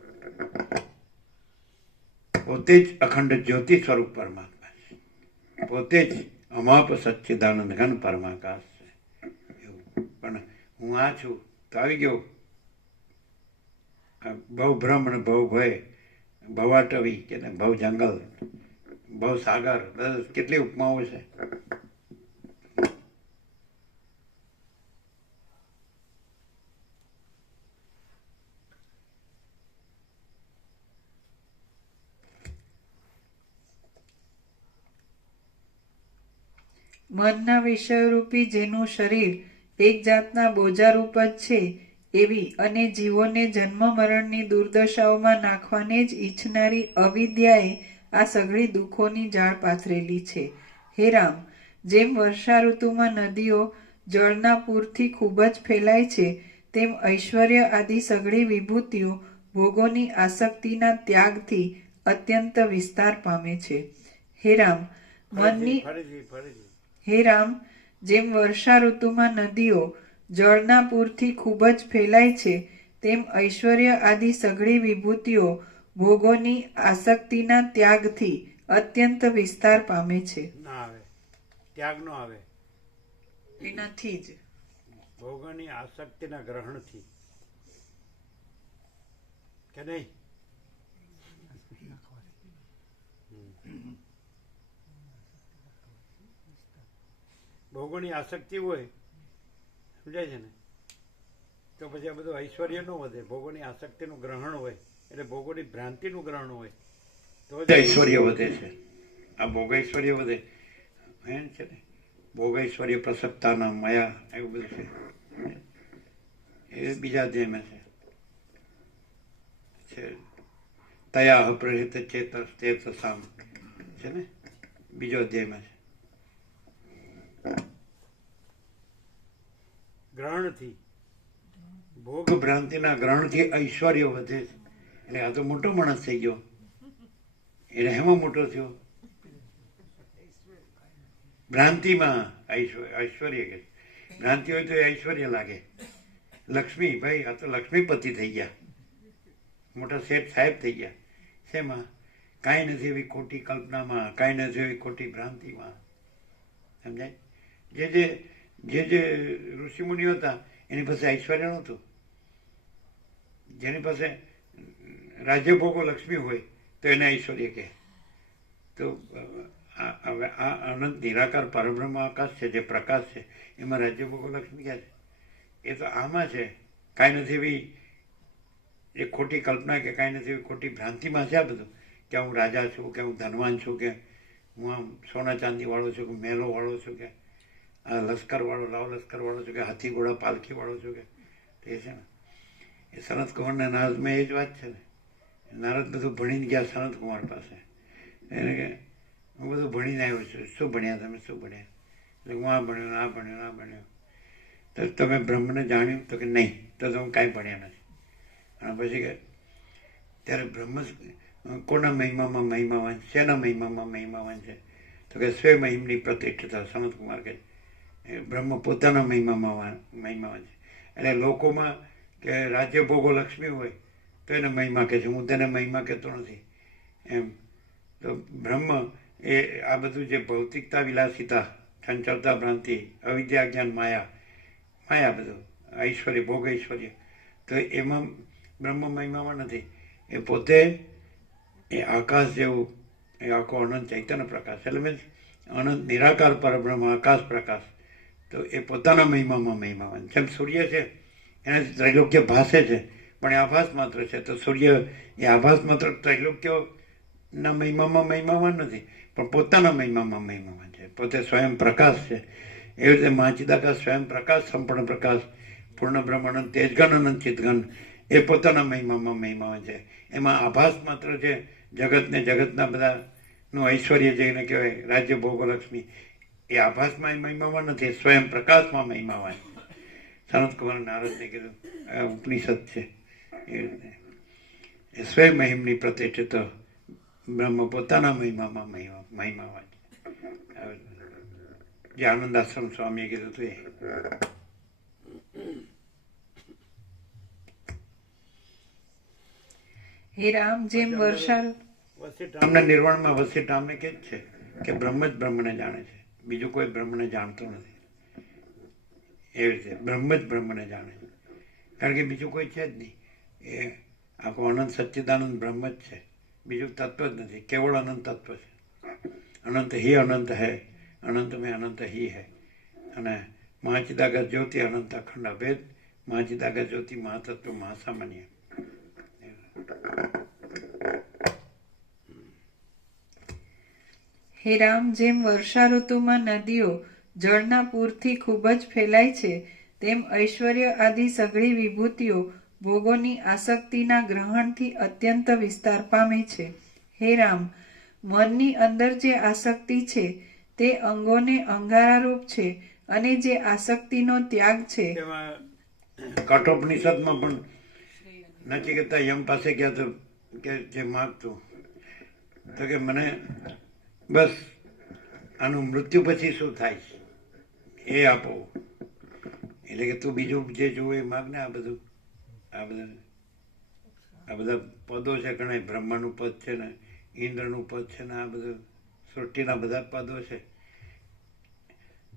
પોતે જ અખંડ જ્યોતિ સ્વરૂપ પરમાત્મા છે, પોતે જ અમાપ સચ્ચિદાનંદ ઘન પરમાકાશ છે. એવું પણ હું આ છું તો આવી ગયો ભવ ભ્રમ ને ભવ ભય, ભવાટવી કે ભવ જંગલ, ભવ સાગર, બસ કેટલી ઉપમાઓ છે. મનના વિષયરૂપી જેનું શરીર એક જાતના બોજારૂપ જ છે, એવી અને જીવોને જન્મ મરણની દુર્દશાઓમાં નાખવાને જ ઈચ્છનારી અવિદ્યાએ આ સઘળી દુઃખોની જાળ પાથરેલી છે. હે રામ, જેમ વર્ષા ઋતુમાં નદીઓ જળના પૂરથી ખૂબ જ ફેલાય છે, તેમ ઐશ્વર્ય આદિ સઘળી વિભૂતિઓ ભોગોની આસક્તિના ત્યાગથી અત્યંત વિસ્તાર પામે છે. હે રામ, મનની હે રામ, જેમ વર્ષા ઋતુમાં નદીઓ જળના પૂરથી ખૂબ જ ફેલાય છે, તેમ ઐશ્વર્ય આદિ સઘળી વિભૂતિઓ ભોગોની આસક્તિના ત્યાગથી અત્યંત વિસ્તાર પામે છે. ના આવે, ત્યાગ નો આવે, એનાથી જ ભોગોની આસક્તિના ગ્રહણથી, કે નહીં? ભોગોની આસક્તિ હોય, સમજાય છે ને, તો પછી આ બધું ઐશ્વર્ય નો વધે. ભોગોની આસક્તિનું ગ્રહણ હોય એટલે ભોગોની ભ્રાંતિનું ગ્રહણ હોય તો જ ઐશ્વર્ય વધે છે. આ ભોગ ઐશ્વર્ય વધે એમ છે ને, ભોગ ઐશ્વર્ય પ્રસક્તાના મયા એવું બધું છે, એ બીજા અધ્યાયમાં છે. તયા અપ્રહિત ચેતસામ છે ને, બીજો અધ્યાયમાં છે. ગ્રહણથી, ભોગ ભ્રાંતિના ગ્રહણથી ઐશ્વર્ય વધે છે. એટલે આ તો મોટો માણસ થઈ ગયો, એટલે એમાં મોટો થયો. ભ્રાંતિમાં ઐશ્વર્ય કે ભ્રાંતિ હોય તો ઐશ્વર્ય લાગે. લક્ષ્મી, ભાઈ આ તો લક્ષ્મીપતિ થઈ ગયા, મોટા શેઠ સાહેબ થઈ ગયા. શેમાં? કાંઈ નથી એવી ખોટી કલ્પનામાં, કાંઈ નથી એવી ખોટી ભ્રાંતિમાં. સમજાય? જે ઋષિમુનિઓ હતા એની પાસે ઐશ્વર્ય નહોતું. જેની પાસે રાજ્યભોગો લક્ષ્મી હોય તો એને ઐશ્વર્ય કહે. તો હવે આ અનંત નિરાકાર પરબ્રહ્મ આકાશ છે, જે પ્રકાશ છે, એમાં રાજ્યભોગો લક્ષ્મી ક્યાં છે? એ તો આમાં છે. કાંઈ નથી એવી એ ખોટી કલ્પના કે કાંઈ નથી એવી ખોટી ભ્રાંતિમાં છે આ બધું, કે હું રાજા છું, કે હું ધનવાન છું, કે હું આમ સોના ચાંદી વાળો છું, કે મહેલો વાળો છું, કે આ લશ્કર વાળો, લાવ લશ્કર વાળો છું, કે હાથી ઘોડા પાલખી વાળો છું, કે એ છે ને એ સનત કુમારના નારદમાં એ જ વાત છે ને. નારદ બધું ભણીને ગયા સનત કુમાર પાસે, એને કે હું બધું ભણીને આવ્યો છું. શું ભણ્યા તમે? શું ભણ્યા? એટલે હું આ ભણ્યો, આ ભણ્યો, આ ભણ્યો. તો તમે બ્રહ્મને જાણ્યું? તો કે નહીં. તો હું કાંઈ ભણ્યા નથી. અને પછી કે ત્યારે બ્રહ્મ કોના મહિમામાં મહિમાવાન, શેના મહિમામાં મહિમાવાન છે? તો કે સ્વે મહિમની પ્રતિષ્ઠિતા. સનત કુમાર કે બ્રહ્મ પોતાના મહિમામાં મહિમાવાન છે. એટલે લોકોમાં કે રાજ્ય ભોગો લક્ષ્મી હોય તો એને મહિમા કહે છે, હું તેને મહિમા કહેતો નથી. એમ તો બ્રહ્મ એ આ બધું જે ભૌતિકતા, વિલાસિતા, ચંચળતા, ભ્રાંતિ, અવિદ્યા, જ્ઞાન, માયા બધું ઐશ્વર્ય, ભોગ ઐશ્વર્ય, તો એમાં બ્રહ્મ મહિમામાં નથી. એ પોતે એ આકાશ જેવું, એ આખો અનંત ચૈતન્ય પ્રકાશ, એટલે મીન્સ અનંત નિરાકાર પરબ્રહ્મ, આકાશ પ્રકાશ, તો એ પોતાના મહિમામાં જેમ સૂર્ય છે એનાથી ત્રૈલોક્ય ભાસે છે, પણ એ આભાસ માત્ર છે. તો સૂર્ય એ આભાસ માત્ર ત્રૈલોક્યના મહિમામાં નથી, પણ પોતાના મહિમામાં છે. પોતે સ્વયં પ્રકાશ છે. એવી રીતે મહાચિદાકાશ સ્વયં પ્રકાશ, સંપૂર્ણ પ્રકાશ, પૂર્ણ બ્રહ્મ, અનંત તેજગન, અનંત ચિતગન, એ પોતાના મહિમામાં છે. એમાં આભાસ માત્ર છે. જગતના બધાનું ઐશ્વર્ય જેને કહેવાય, રાજ્ય, ભોગો, લક્ષ્મી, એ આભાસમાં મહિમામાં નથી, સ્વયં પ્રકાશમાં મહિમામાં. સનત કુમાર નારદને કીધું આ ઉપનિષદ છે. એ રીતે એ સ્વયં મહિમની પ્રતિષ્ઠિત બ્રહ્મ પોતાના મહિમામાં છે. જે આનંદ આશ્રમ સ્વામીએ કીધું હતું એ. હે રામ, જેમ વર્ષા વસિષ્ઠરામના નિર્વાણમાં વસિષ્ઠરામને કે જ છે કે બ્રહ્મ જ બ્રહ્મને જાણે છે, બીજું કોઈ બ્રહ્મને જાણતું નથી. એવી રીતે બ્રહ્મ જ બ્રહ્મને જાણે છે, કારણ કે બીજું કોઈ છે જ નહીં. એ આખો અનંત સચ્ચિદાનંદ બ્રહ્મ જ છે, બીજું તત્વ જ નથી, કેવળ અનંત તત્વ છે. અનંત હી અનંત હૈ, અનંત મેં અનંત હી હૈ. અને મહાચિદાગત જ્યોતિ અનંત અખંડ અભેદ, મહાચિદાગત જ્યોતિ મહાતત્વ મહાસામાન્ય. હે રામ, જેમ વર્ષા ઋતુમાં નદીઓ જળના પૂરથી ખૂબ જ ફેલાય છે, તેમ ઐશ્વર્ય આદિ સઘળી વિભૂતિઓ ભોગોની આસક્તિના ગ્રહણથી અત્યંત વિસ્તાર પામે છે. હે રામ, મનની અંદર જે આસક્તિ છે તે અંગોને અંગારારૂપ છે, અને જે આસક્તિનો ત્યાગ છે. કઠોપનિષદમાં પણ નચિકેતા યમ પાસે ગયા તો કે જે માગતું તો કે મને બસ આનું મૃત્યુ પછી શું થાય છે એ આપો. એટલે કે તું બીજું જે જોવું એ માગ ને. આ બધા પદો છે, ઘણા બ્રહ્માનું પદ છે ને, ઇન્દ્રનું પદ છે ને, આ બધું સૃષ્ટિના બધા પદો છે.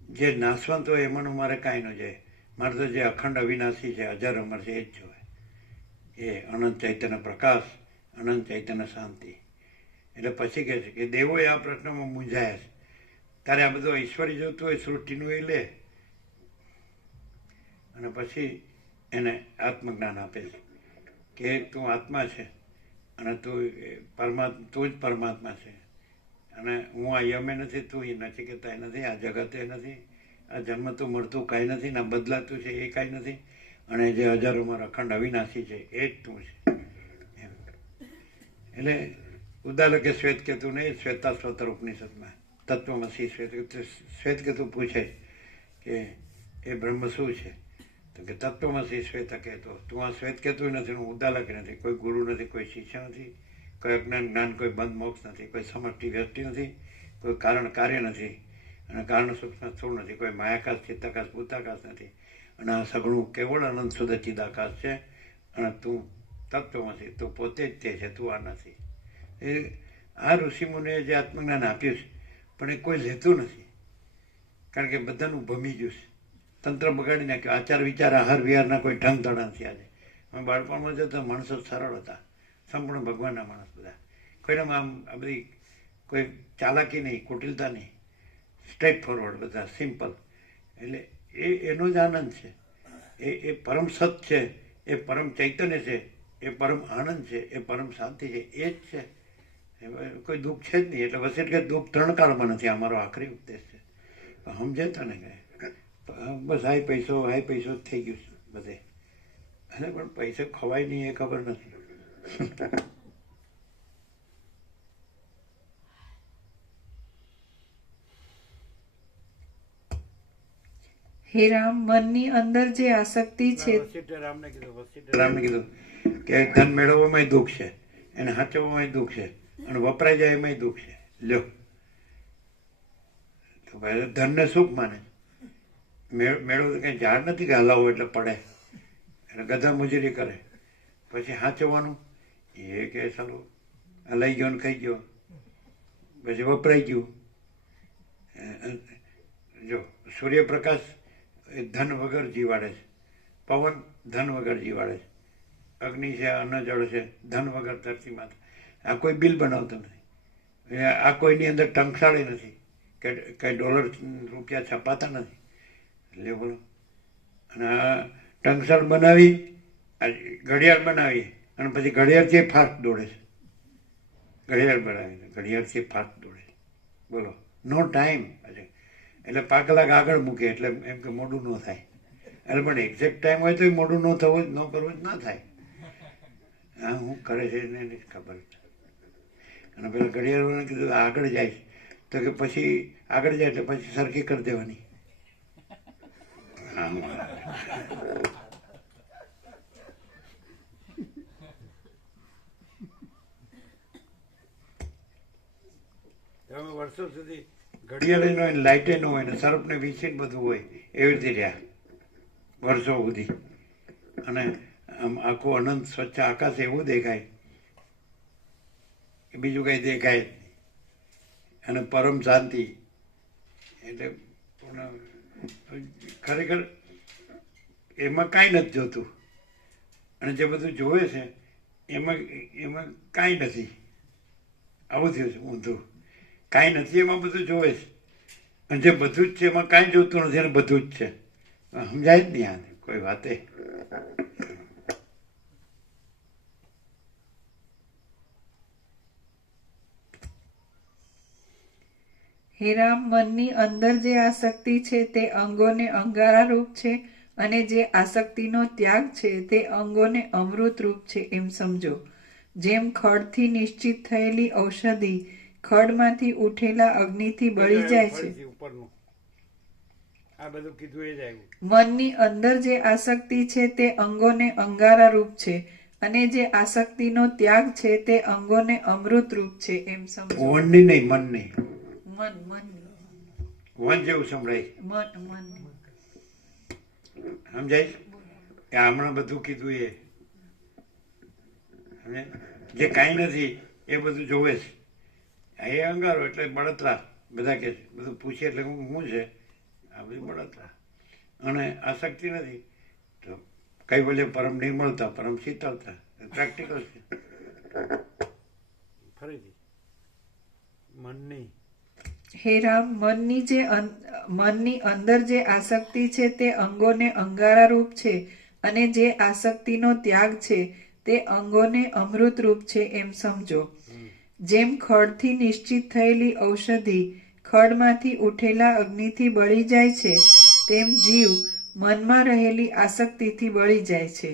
જે નાશવંત હોય એમાંનું મારે કાંઈ ન જાય. મારે તો જે અખંડ અવિનાશી છે, અજર અમર છે, એ જ જોવે. એ અનંત ચૈતન્ય પ્રકાશ, અનંત ચૈતન્ય શાંતિ. એટલે પછી કહે છે કે દેવોએ આ પ્રશ્નમાં મૂંઝાયા છે. તારે આ બધું ઐશ્વર્ય જોતું હોય સૃષ્ટિનું એ લે, અને પછી એને આત્મજ્ઞાન આપે છે કે તું આત્મા છે અને તું જ પરમાત્મા છે. અને હું આ યમે નથી, તું એ નચિકેતા નથી, આ જગતે નથી, આ જન્મતું મળતું કાંઈ નથી, ના બદલાતું છે એ કાંઈ નથી, અને જે હજારોમાં અખંડ અવિનાશી છે એ જ તું છે. એટલે ઉદાલકે શ્વેતકેતુ ને શ્વેતા સ્વતર ઉપનિષદમાં તત્વમસી શ્વેતકેતુ પૂછે કે એ બ્રહ્મ શું છે? તો કે તત્વમસી શ્વેતકેતુ. તું આ શ્વેતકેતુ નથી, હું ઉદાલક નથી, કોઈ ગુરુ નથી, કોઈ શિષ્ય નથી, કોઈ અજ્ઞાન જ્ઞાન, કોઈ બંધ મોક્ષ નથી, કોઈ સમષ્ટિ વ્યષ્ટિ નથી, કોઈ કારણ કાર્ય નથી, અને કારણ સૂક્ષ્મ સ્થૂળ નથી, કોઈ માયાકાશ, ચિત્તાકાશ, ભૂતાકાશ નથી, અને આ સઘળું કેવળ અનંત શુદ્ધ ચિદાકાશ છે. અને તું તત્વમાંથી, તું પોતે જ તે છે, તું આ નથી. એ આ ઋષિમુનિએ જે આત્મજ્ઞાન આપ્યું છે, પણ એ કોઈ લેતું નથી, કારણ કે બધાનું ભમી ગયું છે, તંત્ર બગાડી નાખ્યું. આચાર વિચાર આહાર વિહારના કોઈ ઢંગ ધડા નથી. આજે અમે બાળપણમાં જતા માણસો સરળ હતા, સંપૂર્ણ ભગવાનના માણસ બધા. કોઈને આમ આ બધી કોઈ ચાલાકી નહીં, કુટિલતા નહીં, સ્ટ્રેટ ફોરવર્ડ બધા, સિમ્પલ. એટલે એનો જ આનંદ છે. એ પરમ સત છે, એ પરમ ચૈતન્ય છે, એ પરમ આનંદ છે, એ પરમ શાંતિ છે, એ જ છે. કોઈ દુઃખ છે જ નહીં. એટલે વસિષ્ઠ કે દુઃખ 3 કાળમાં નથી, અમારો આખરી ઉપદેશ છે. સમજતા ને કે બસ હાય પૈસો જ થઈ ગયું છે બધે. અને પણ પૈસો ખવાય નહીં એ ખબર નથી. હે રામ, મનની અંદર જે આસક્તિ છે. વસિષ્ઠરામને કીધું કે ધન મેળવવામાં દુઃખ છે, એને સાચવવામાં દુઃખ છે, અને વપરાઈ જાય એમાં દુઃખ છે. લ્યો તો ભાઈ ધનને સુખ માને. મેળવો કઈ ઝાડ નથી કે હલાવો એટલે પડે, એટલે ગધા મજૂરી કરે. પછી હાંચવાનું એ કે ચાલો આ લઈ ગયો ને ખાઈ ગયો, પછી વપરાઈ ગયું. જો સૂર્યપ્રકાશ એ ધન વગર જીવાડે છે, પવન ધન વગર જીવાડે છે, અગ્નિ છે, અન્ન જળ છે, ધન વગર ધરતીમાં. આ કોઈ બિલ બનાવતો નથી, આ કોઈની અંદર ટંકશાળી નથી કે કંઈ ડોલર રૂપિયા છપાતા નથી. એટલે બોલો, અને આ ટંકશાળ બનાવી, આ ઘડિયાળ બનાવી અને પછી ઘડિયાળથી ફાસ્ટ દોડે છે. ઘડિયાળ બનાવી ઘડિયાળથી ફાસ્ટ દોડે છે. બોલો, નો ટાઈમ. એટલે 5 કલાક આગળ મૂકે એટલે એમ કે મોડું ન થાય. એટલે પણ એક્ઝેક્ટ ટાઈમ હોય તો મોડું ન થવું ન કરવું જ ના થાય. હા, હું કરે છે એને નથી ખબર. અને પેલા ઘડિયાળવાળાને કીધું આગળ જાય તો કે પછી આગળ જાય એટલે પછી સરખી કરી દેવાની. હા, તમે વર્ષો સુધી ઘડિયાળે ન હોય, લાઇટે ન હોય ને સર્પને વીસીને બધું હોય એવી રીતે રહ્યા વર્ષો સુધી. અને આમ આખું અનંત સ્વચ્છ આકાશ એવું દેખાય કે બીજું કંઈ દેખાય જ નહીં. અને પરમ શાંતિ. એટલે ખરેખર એમાં કાંઈ નથી જોતું, અને જે બધું જોવે છે એમાં કાંઈ નથી. આવું થયું છે ઊંધું. કાંઈ નથી એમાં બધું જોવે છે, અને જે બધું જ છે એમાં કાંઈ જોતું નથી અને બધું જ છે. સમજાય જ નહીં આ કોઈ વાતે. હે રામ, મનની અંદર જે આસક્તિ છે તે અંગોને અંગારા રૂપ છે, અને જે આસક્તિનો ત્યાગ છે તે અંગોને અમૃત રૂપ છે એમ સમજો. જેમ ખડથી નિશ્ચિત થયેલી ઔષધિ ખડમાંથી ઉઠેલા અગ્નિથી બળી જાય છે. ઉપરનું આ બધું કીધું એ જ આવ્યું. મનની અંદર જે આસક્તિ છે તે અંગોને અંગારા રૂપ છે, અને જે આસક્તિનો ત્યાગ છે તે અંગોને અમૃત રૂપ છે એમ સમજો. વનની નહીં, મનની. મન વન જેવું સંભળાય. મન સમજાય કે હમણાં બધું કીધું એ જે કાંઈ નથી એ બધું જોવે છે. એ અંગારો એટલે બળતરા. બધા કે છે, બધું પૂછે એટલે હું છે આ બધી બળતરા. અને આસક્તિ નથી તો કઈ બોલે પરમ નિર્મળતા, પરમ શીતળતા. પ્રેક્ટિકલ છે. ફરીથી મનની. હે રામ, મનની અંદર જે આસક્તિ છે તે અંગોને અંગારા રૂપ છે, અને જે આસક્તિનો ત્યાગ છે તે અંગોને અમૃત રૂપ છે એમ સમજો. જેમ ખડથી નિશ્ચિત થયેલી ઔષધિ ખડમાંથી ઉઠેલા અગ્નિથી બળી જાય છે, તેમ જીવ મનમાં રહેલી આસક્તિથી બળી જાય છે.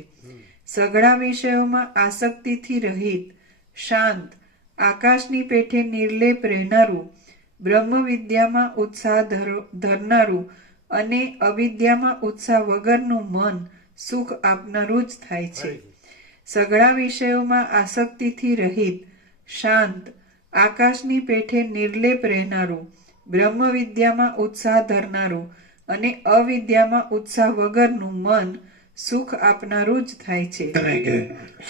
સઘળા વિષયોમાં આસક્તિથી રહિત, શાંત, આકાશની પેઠે નિર્લેપ રહેનારું, બ્રહ્મ વિદ્યામાં ઉત્સાહ ધરનારું અને અવિદ્યામાં ઉત્સાહ વગરનું મન સુખ આપનારું જ થાય છે. સઘળા વિષયોમાં આસક્તિથી રહિત, શાંત, આકાશની પેઠે નિર્લેપ રહેનારું, બ્રહ્મ વિદ્યામાં ઉત્સાહ ધરનારું અને અવિદ્યામાં ઉત્સાહ વગરનું મન સુખ આપનારું જ થાય છે. કે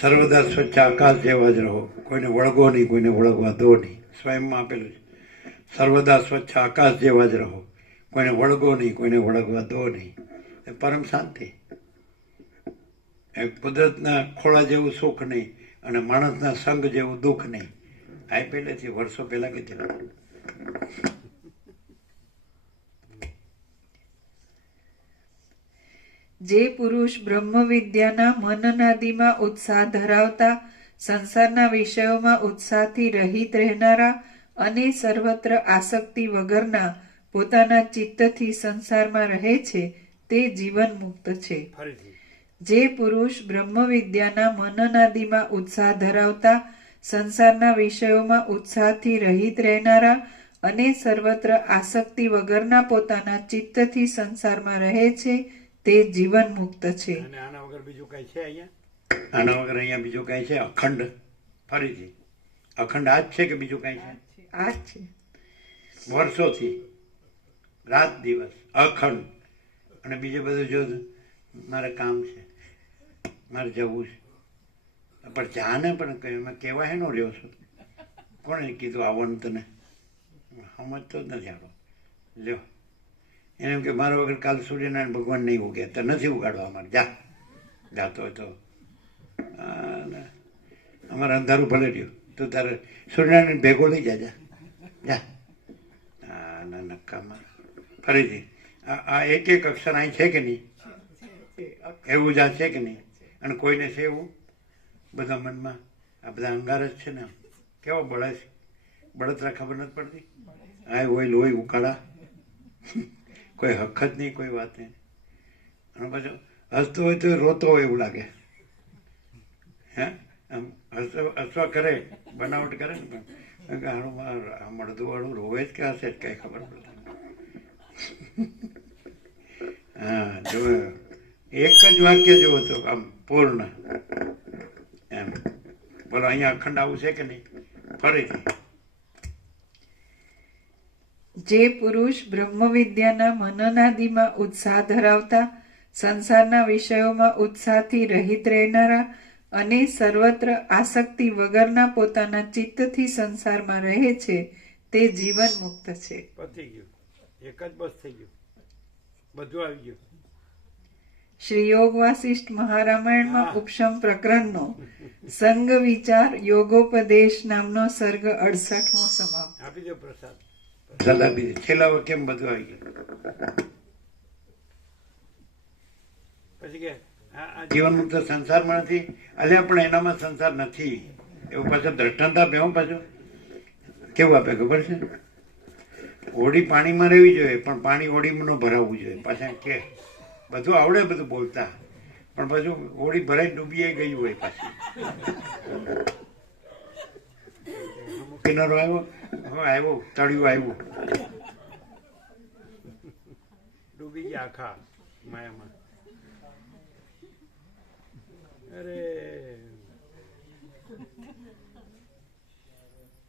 સર્વદા સ્વચ્છ આકાશ જેવા જ રહો, કોઈને વળગો નહીં, કોઈને વળગવા દો નહીં. સ્વયંમાં આપેલું છે, સર્વદા સ્વચ્છ આકાશ જેવા જ રહો, કોઈને વળગો નહીં, કોઈને વળગવા દો નહીં. એ પરમ શાંતિ. એ કુદરતના ખોળા જેવું સુખ નહીં અને માણસના સંગ જેવું દુઃખ નહીં. આ પહેલેથી વર્ષો પહેલા કીધેલું. જે પુરુષ બ્રહ્મ વિદ્યાના મનનાદીમાં ઉત્સાહ ધરાવતા, સંસારના વિષયોમાં ઉત્સાહથી રહિત રહેનારા અને સર્વત્ર આસક્તિ વગરના પોતાના ચિત્તથી સંસારમાં રહે છે તે જીવન મુક્ત છે. જે પુરુષ બ્રહ્મ વિદ્યાના મનનાદીમાં ઉત્સાહ ધરાવતા, સંસારના વિષયોમાં ઉત્સાહથી રહિત રહેનારા અને સર્વત્ર આસક્તિ વગરના પોતાના ચિત્તથી સંસારમાં રહે છે તે જીવન મુક્ત છે. અને આના વગર બીજું કઈ છે અહીંયા? આના વગર અહીંયા બીજું કઈ છે? અખંડ. ફરીથી અખંડ આ જ છે કે બીજું કઈ છે? આ છે. વર્ષોથી રાત દિવસ અખંડ. અને બીજું બધું જો મારે કામ છે, મારે જવું છે, પણ જાને પણ એમાં કહેવા હેનો રહ્યો છું. કોણે કીધું આવવાનું તને? સમજતો જ નથી આપણો. લ્યો એને એમ કે મારા વગર કાલ સૂર્યનારાયણ ભગવાન નહીં ઉગે તો નથી ઉગાડવા અમારે. જાતો હોય તો અમારે અંધારું ભલે રહ્યું તું તારે સૂર્યનારાયણ ભેગો લઈ જા. હા ના નક્કામાં ફરીથી આ એક એક અક્ષર અહીં છે કે નહીં? એવું જ આ છે કે નહીં? અને કોઈને છે એવું બધા મનમાં? આ બધા અંગાર જ છે ને. કેવો બળે છે બળતરા ખબર નથી પડતી. આ હોય લોહી ઉકાળા, કોઈ હક જ નહીં, કોઈ વાત નહીં. અને પાછું હસતો હોય તો રોતો હોય એવું લાગે. હે આમ હસવા કરે, બનાવટ કરે ને પણ હાડું આ મળદું વાળું રોવે જ કે હશે જ કઈ ખબર પડતી. હા જો એક જ વાક્ય જુઓ તો આમ પૂર્ણ એમ. બોલો અહીંયા અખંડ આવું છે કે નહીં? ફરીથી જે પુરુષ બ્રહ્મવિદ્યાના મનનાદિમાં ઉત્સાહ ધરાવતા, સંસારના વિષયોમાં ઉત્સાહથી રહિત રહેનારા અને સર્વત્ર આસક્તિ વગરના પોતાના ચિત્તથી સંસારમાં રહે છે તે જીવન મુક્ત છે. પતી ગયું, એક જ બસ થઈ ગયું, બધું આવી ગયું. શ્રી યોગ વાસિષ્ઠ મહારામાયણમાં ઉપશમ પ્રકરણનો સંગ વિચાર યોગોપદેશ નામનો સર્ગ 68મો સમાપ્ત. આપી દો પ્રસાદ. સલાહ બીજી છેલ્લા કેમ બધું આવી ગયું? પછી કે જીવન મુક્ત સંસારમાં નથી, અલ્યા પણ એનામાં સંસાર નથી એવું પાછું દ્રષ્ટાંત આપે. હું પાછું કેવું આપે ખબર છે? હોડી પાણીમાં રહેવી જોઈએ પણ પાણી હોડીમાં ન ભરાવવું જોઈએ. પાછા કે બધું આવડે બધું બોલતા, પણ પાછું હોડી ભરાઈ ડૂબી ગઈ હોય. પાછી કિનારો આવ્યો, હવે આવ્યો, તળિયું આવ્યું, ડૂબી ગયા આખા માયામાં. અરે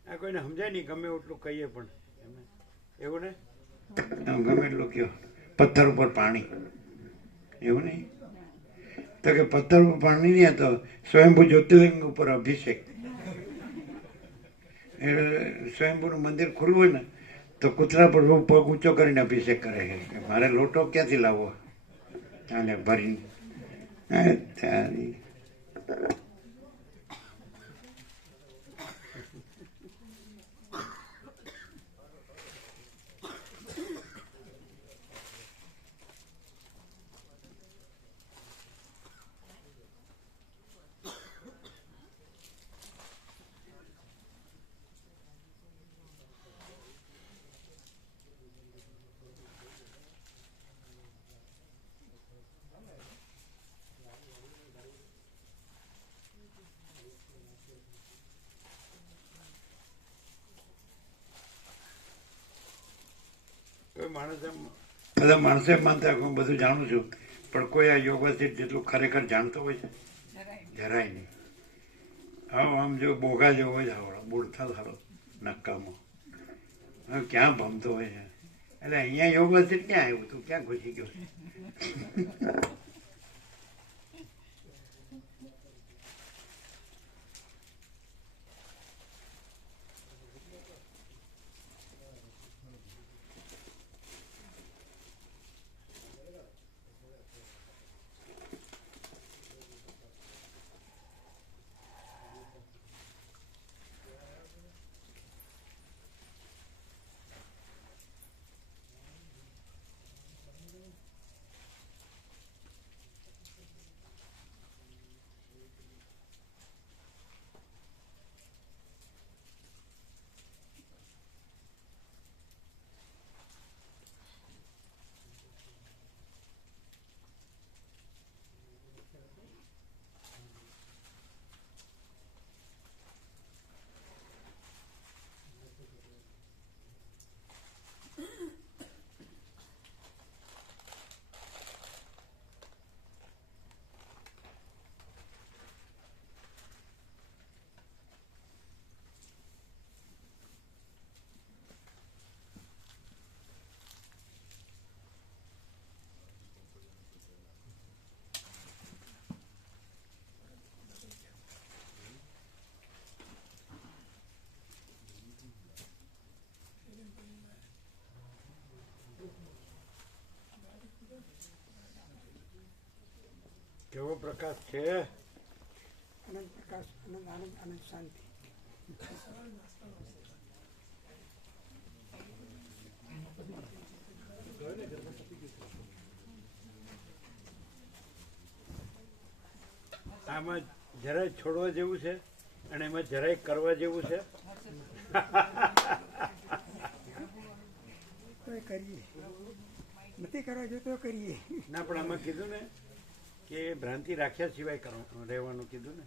આ કોઈને સમજાય નહીં, ગમે એટલું કહીએ પણ એમને એવું ને. આમ ગમે એટલું કયો પથ્થર ઉપર પાણી, એવું નહીં તો કે પથ્થર ઉપર પાણી નહીં તો સ્વયંભૂ જ્યોતિર્લિંગ ઉપર અભિષેક. સ્વયંભૂનું મંદિર ખુલ્લું હોય ને તો કૂતરા પર પગ ઊંચો કરીને અભિષેક કરે છે. મારે લોટો ક્યાંથી લાવવો ચાલે ભરીને? બધા માણસે માનતા હું બધું જાણું છું, પણ કોઈ આ યોગાથી જેટલું ખરેખર જાણતો હોય છે જરાય નહીં. આમ જો બોગા જેવો હોય આવડો બુડથલ હારો નક્કામાં ક્યાં ભમતો હોય છે. એટલે અહીંયા યોગાથી ક્યાં આવ્યું તું, ક્યાં ઘૂસી ગયો? કેવો પ્રકાશ છે? આનંદ પ્રકાશ, આનંદ આનંદ આનંદ શાંતિ. આમાં જરાય છોડવા જેવું છે અને એમાં જરાય કરવા જેવું છે. તો એ કરીએ, નથી કરવા જો તો કરીએ. ના પણ આમાં કીધું ને કે ભ્રાંતિ રાખ્યા સિવાય રહેવાનું કીધું ને.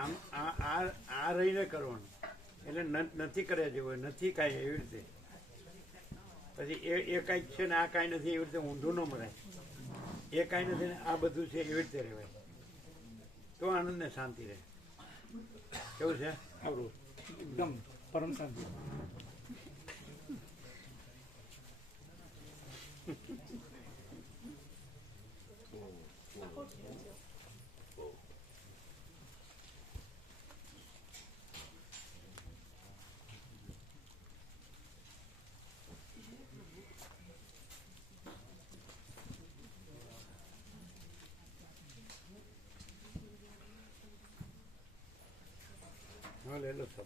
આમ આ રહીને કરવાનું એટલે નથી કર્યા જેવું નથી કાંઈ એવી રીતે. પછી એ કાંઈક છે ને આ કાંઈ નથી એવી રીતે ઊંધું ન મરાય. એ કાંઈ નથી ને આ બધું છે એવી રીતે રહેવાય તો આનંદ ને શાંતિ રહે. કેવું છે? આવડું એકદમ પરમ શાંતિ. હા લઈ લો સબ.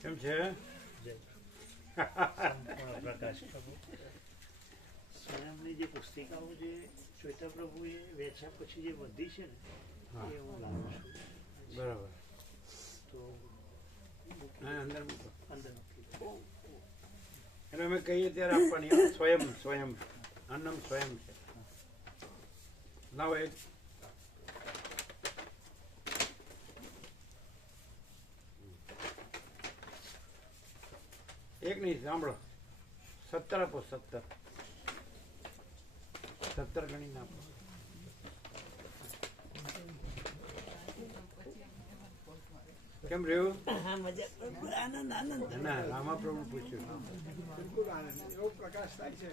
કેમ છે? સંપૂર્ણ પ્રકાશ પ્રભુ. સ્વયંની જે પુસ્તિકાઓ જે શ્વેતા પ્રભુએ વેચ્યા પછી જે વધી છે ને એ હું લાવું છું. બરાબર. તો હા અંદર મૂકો. અંદર મૂકી દઉં. એટલે અમે કહીએ ત્યારે આપવાની સ્વયં સ્વયં અન્નમ સ્વયં છે. લાવો એક નહીં સાંભળો. 17 આપો. 17 ગણી આપો. કેમ રહ્યું? ના રામા પ્રભુ પૂછ્યું. બિલકુલ આનંદ એવો પ્રકાશ થાય છે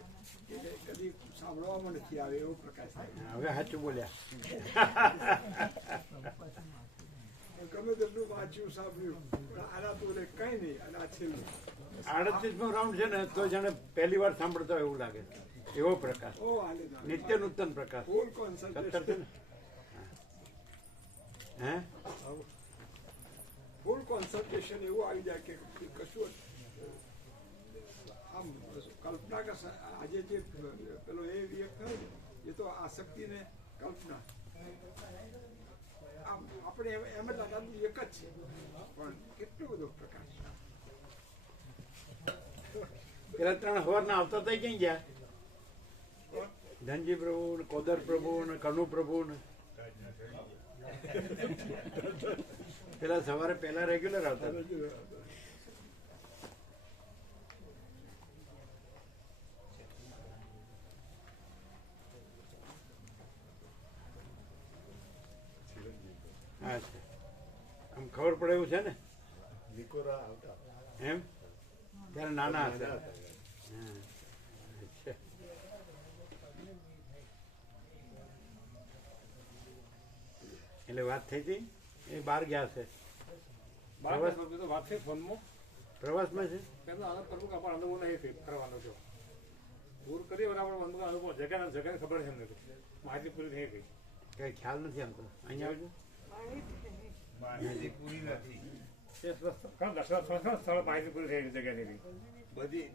કે કદી સાંભળવામાં નથી આવે એવો પ્રકાશ થાય. હવે સાચું બોલ્યા. ગમે તેટલું વાંચ્યું સાંભળ્યું પણ આના તો કઈ નહીં. અને આ છેલ્લું 38મો રાઉન્ડ છે ને તો જાણે પહેલી વાર સાંભળતો હોય એવું લાગે. એવો પ્રકાશ, ઓ આનંદ નિત્ય નૂતન પ્રકાશ. ફૂલ 17 છે કોન્સન્ટ્રેશન, ને? હે ફૂલ કોન્સન્ટ્રેશન એવું આવી જાય કે કશું આમ કલ્પના કે આજે જે પેલો એ એક થયો ને એ તો આસક્તિ ને કલ્પના આમ આપણે એમ જ લાગતું એક જ છે પણ કેટલો બધો પ્રકાશ. પેલા 3 હવારના આવતા થઈ ક્યાં ગયા? ધનજી પ્રભુ ને કોદર પ્રભુ ને કનુ પ્રભુ ને પેલા સવારે પહેલા રેગ્યુલર આવતા. હા છે. આમ ખબર પડે એવું છે ને નિકોરા આવતા એમ ત્યારે નાના હતા. હા. અચ્છા. એટલે વાત થઈ હતી એ બહાર ગયા છે. પ્રવાસમાં છે. માહિતી પૂરી થઈ ગઈ. કઈ ખ્યાલ નથી આમ તો. અહીંયા આવજો. માહિતી પૂરી નથી. સ્થળ માહિતી પૂરી થઈ ગઈ જગ્યાની.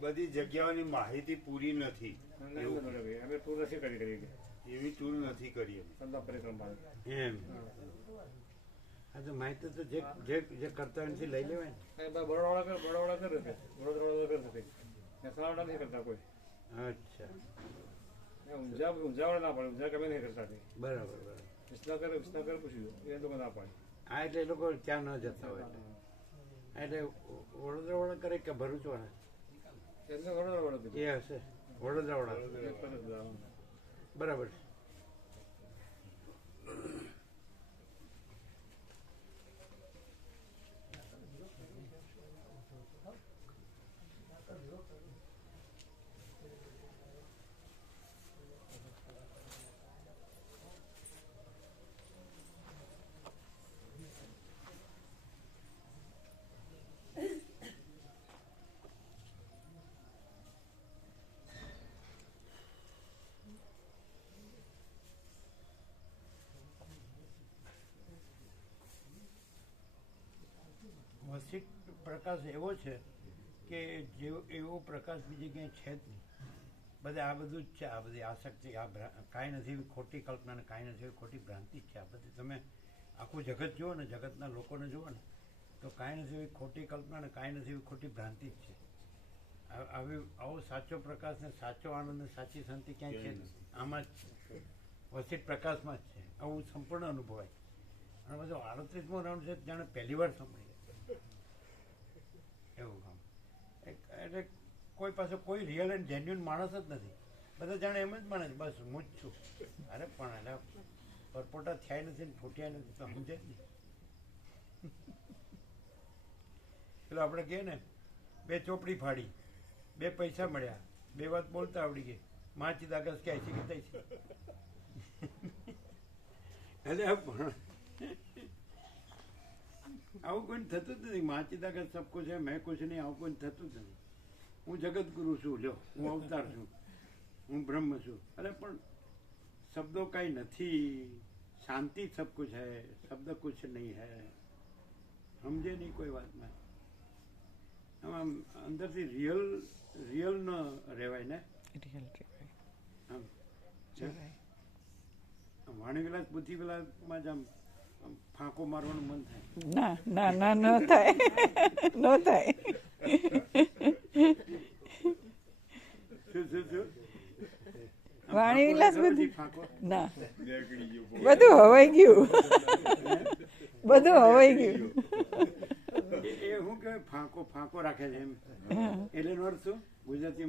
બધી જગ્યાઓની માહિતી પૂરી નથી. અમે ટૂર નથી કરી એવી ટૂર નથી કરી પરિક્રમા. એમ હા તો માહિતી તો જે કરતા હોય એનાથી લઈ લેવાય ને. બરોડા કરે છે. સલાવડા નહીં કરતા કોઈ. અચ્છા ઊંઝાવાળા ના પડે. ઊંઝા કમે નહીં કરતા. બરાબર બરાબર. વિસનગર પૂછ્યું એ લોકો ના પાડે. હા એટલે એ લોકો ત્યાં ન જતા હોય એટલે વડોદરા વાળા કરે કે ભરૂચ વાળા એમને વડોદરા કીધું. એ હશે વડોદરા વાળા. બરાબર છે. વૈશ્વિક પ્રકાશ એવો છે કે જેવો એવો પ્રકાશ બીજી ક્યાંય છે જ નહીં. બધે આ બધું જ છે. આ બધી આસક્તિ, આ કાંઈ નથી એવી ખોટી કલ્પના ને કાંઈ નથી એવી ખોટી ભ્રાંતિ જ છે. આ બધી તમે આખું જગત જુઓ ને, જગતના લોકોને જુઓ ને, તો કાંઈ નથી એવી ખોટી કલ્પના ને કાંઈ નથી એવી ખોટી ભ્રાંતિ જ છે. આવો સાચો પ્રકાશ ને સાચો આનંદ ને સાચી શાંતિ ક્યાંય છે નહીં. આમાં જ છે, વૈશ્વિક પ્રકાશમાં જ છે. આવું સંપૂર્ણ અનુભવાય. અને બધું 38મો રાઉન્ડ છે, જાણે પહેલી વાર સાંભળીએ એવું કામ. એટલે કોઈ પાસે કોઈ રિયલ એન્ડ જેન્યુઅન માણસ જ નથી. બધા જાણે એમ જ માને છે, બસ હું જ છું. અરે પણ એટલે પરપોટા થયા નથી ને ફૂટ્યા નથી તો સમજે જ નહીં. પેલો આપણે કહીએ ને, 2 ચોપડી ફાડી, 2 પૈસા મળ્યા, 2 વાત બોલતા આવડી ગઈ, માચી દાગસ કે ऐसी કે તૈસી. એટલે આવું કોઈ થતું જ નથી. માચી દાગસ સબ કુછ है, मैं कुछ नहीं, આવું કોઈ થતું જ નથી. હું જગત ગુરુ છું, લ્યો હું અવતાર છું, હું બ્રહ્મ છું. અરે પણ શબ્દો કાંઈ નથી, શાંતિ સબ કુછ है, શબ્દ કુછ નહીં है. સમજે નહીં કોઈ વાતમાં. આમ અંદરથી રિયલ ન રહેવાય ને. વાણીવિલાસ બુદ્ધિવિલાસમાં જ આમ ફાંકો મારવાનું મન થાય. ના ન થાય ન થાય. શું વાણીવિલાસ બુદ્ધિ ફાંકો ના, બધું હવાઈ ગયું. બધું હવાઈ ગયું. એ શું કે ફાંકો રાખે છે એમ. એટલે નો અર્થ શું ગુજરાતી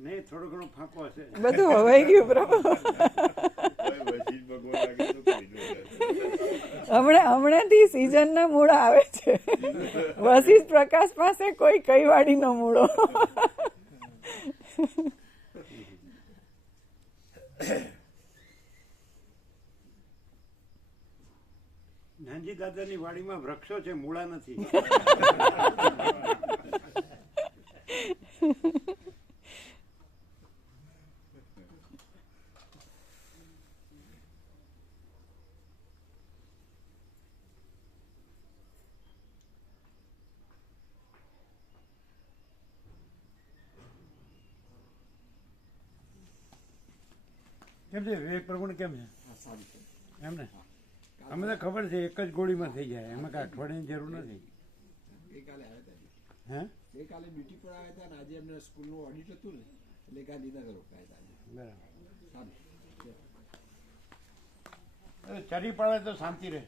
નહીં, થોડો ઘણો ફાંકો હશે. બધું હવાઈ ગયું પ્રભુ. હમણાંથી સિઝનના મૂળા આવે છે. વશિષ્ઠ પ્રકાશ પાસે કોઈ કઈવાડીનો મૂળો. નાનજી દાદાની વાડીમાં વૃક્ષો છે, મૂળા નથી. કેમ છે વિવેક પ્રભુને? કેમ છે એમ ને? અમે તો ખબર છે એક જ ગોળીમાં થઈ જાય, એમાં કાંઈ અઠવાડિયાની જરૂર નથી. ગઈકાલે આવ્યા હતા. હે? ગઈકાલે ડ્યુટી પર આવ્યા હતા ને આજે એમને સ્કૂલનું ઓડિટ હતું ને એટલે ગાંધીનગર રોકાયા હતા. બરાબર. ચરી પડે તો શાંતિ રહે.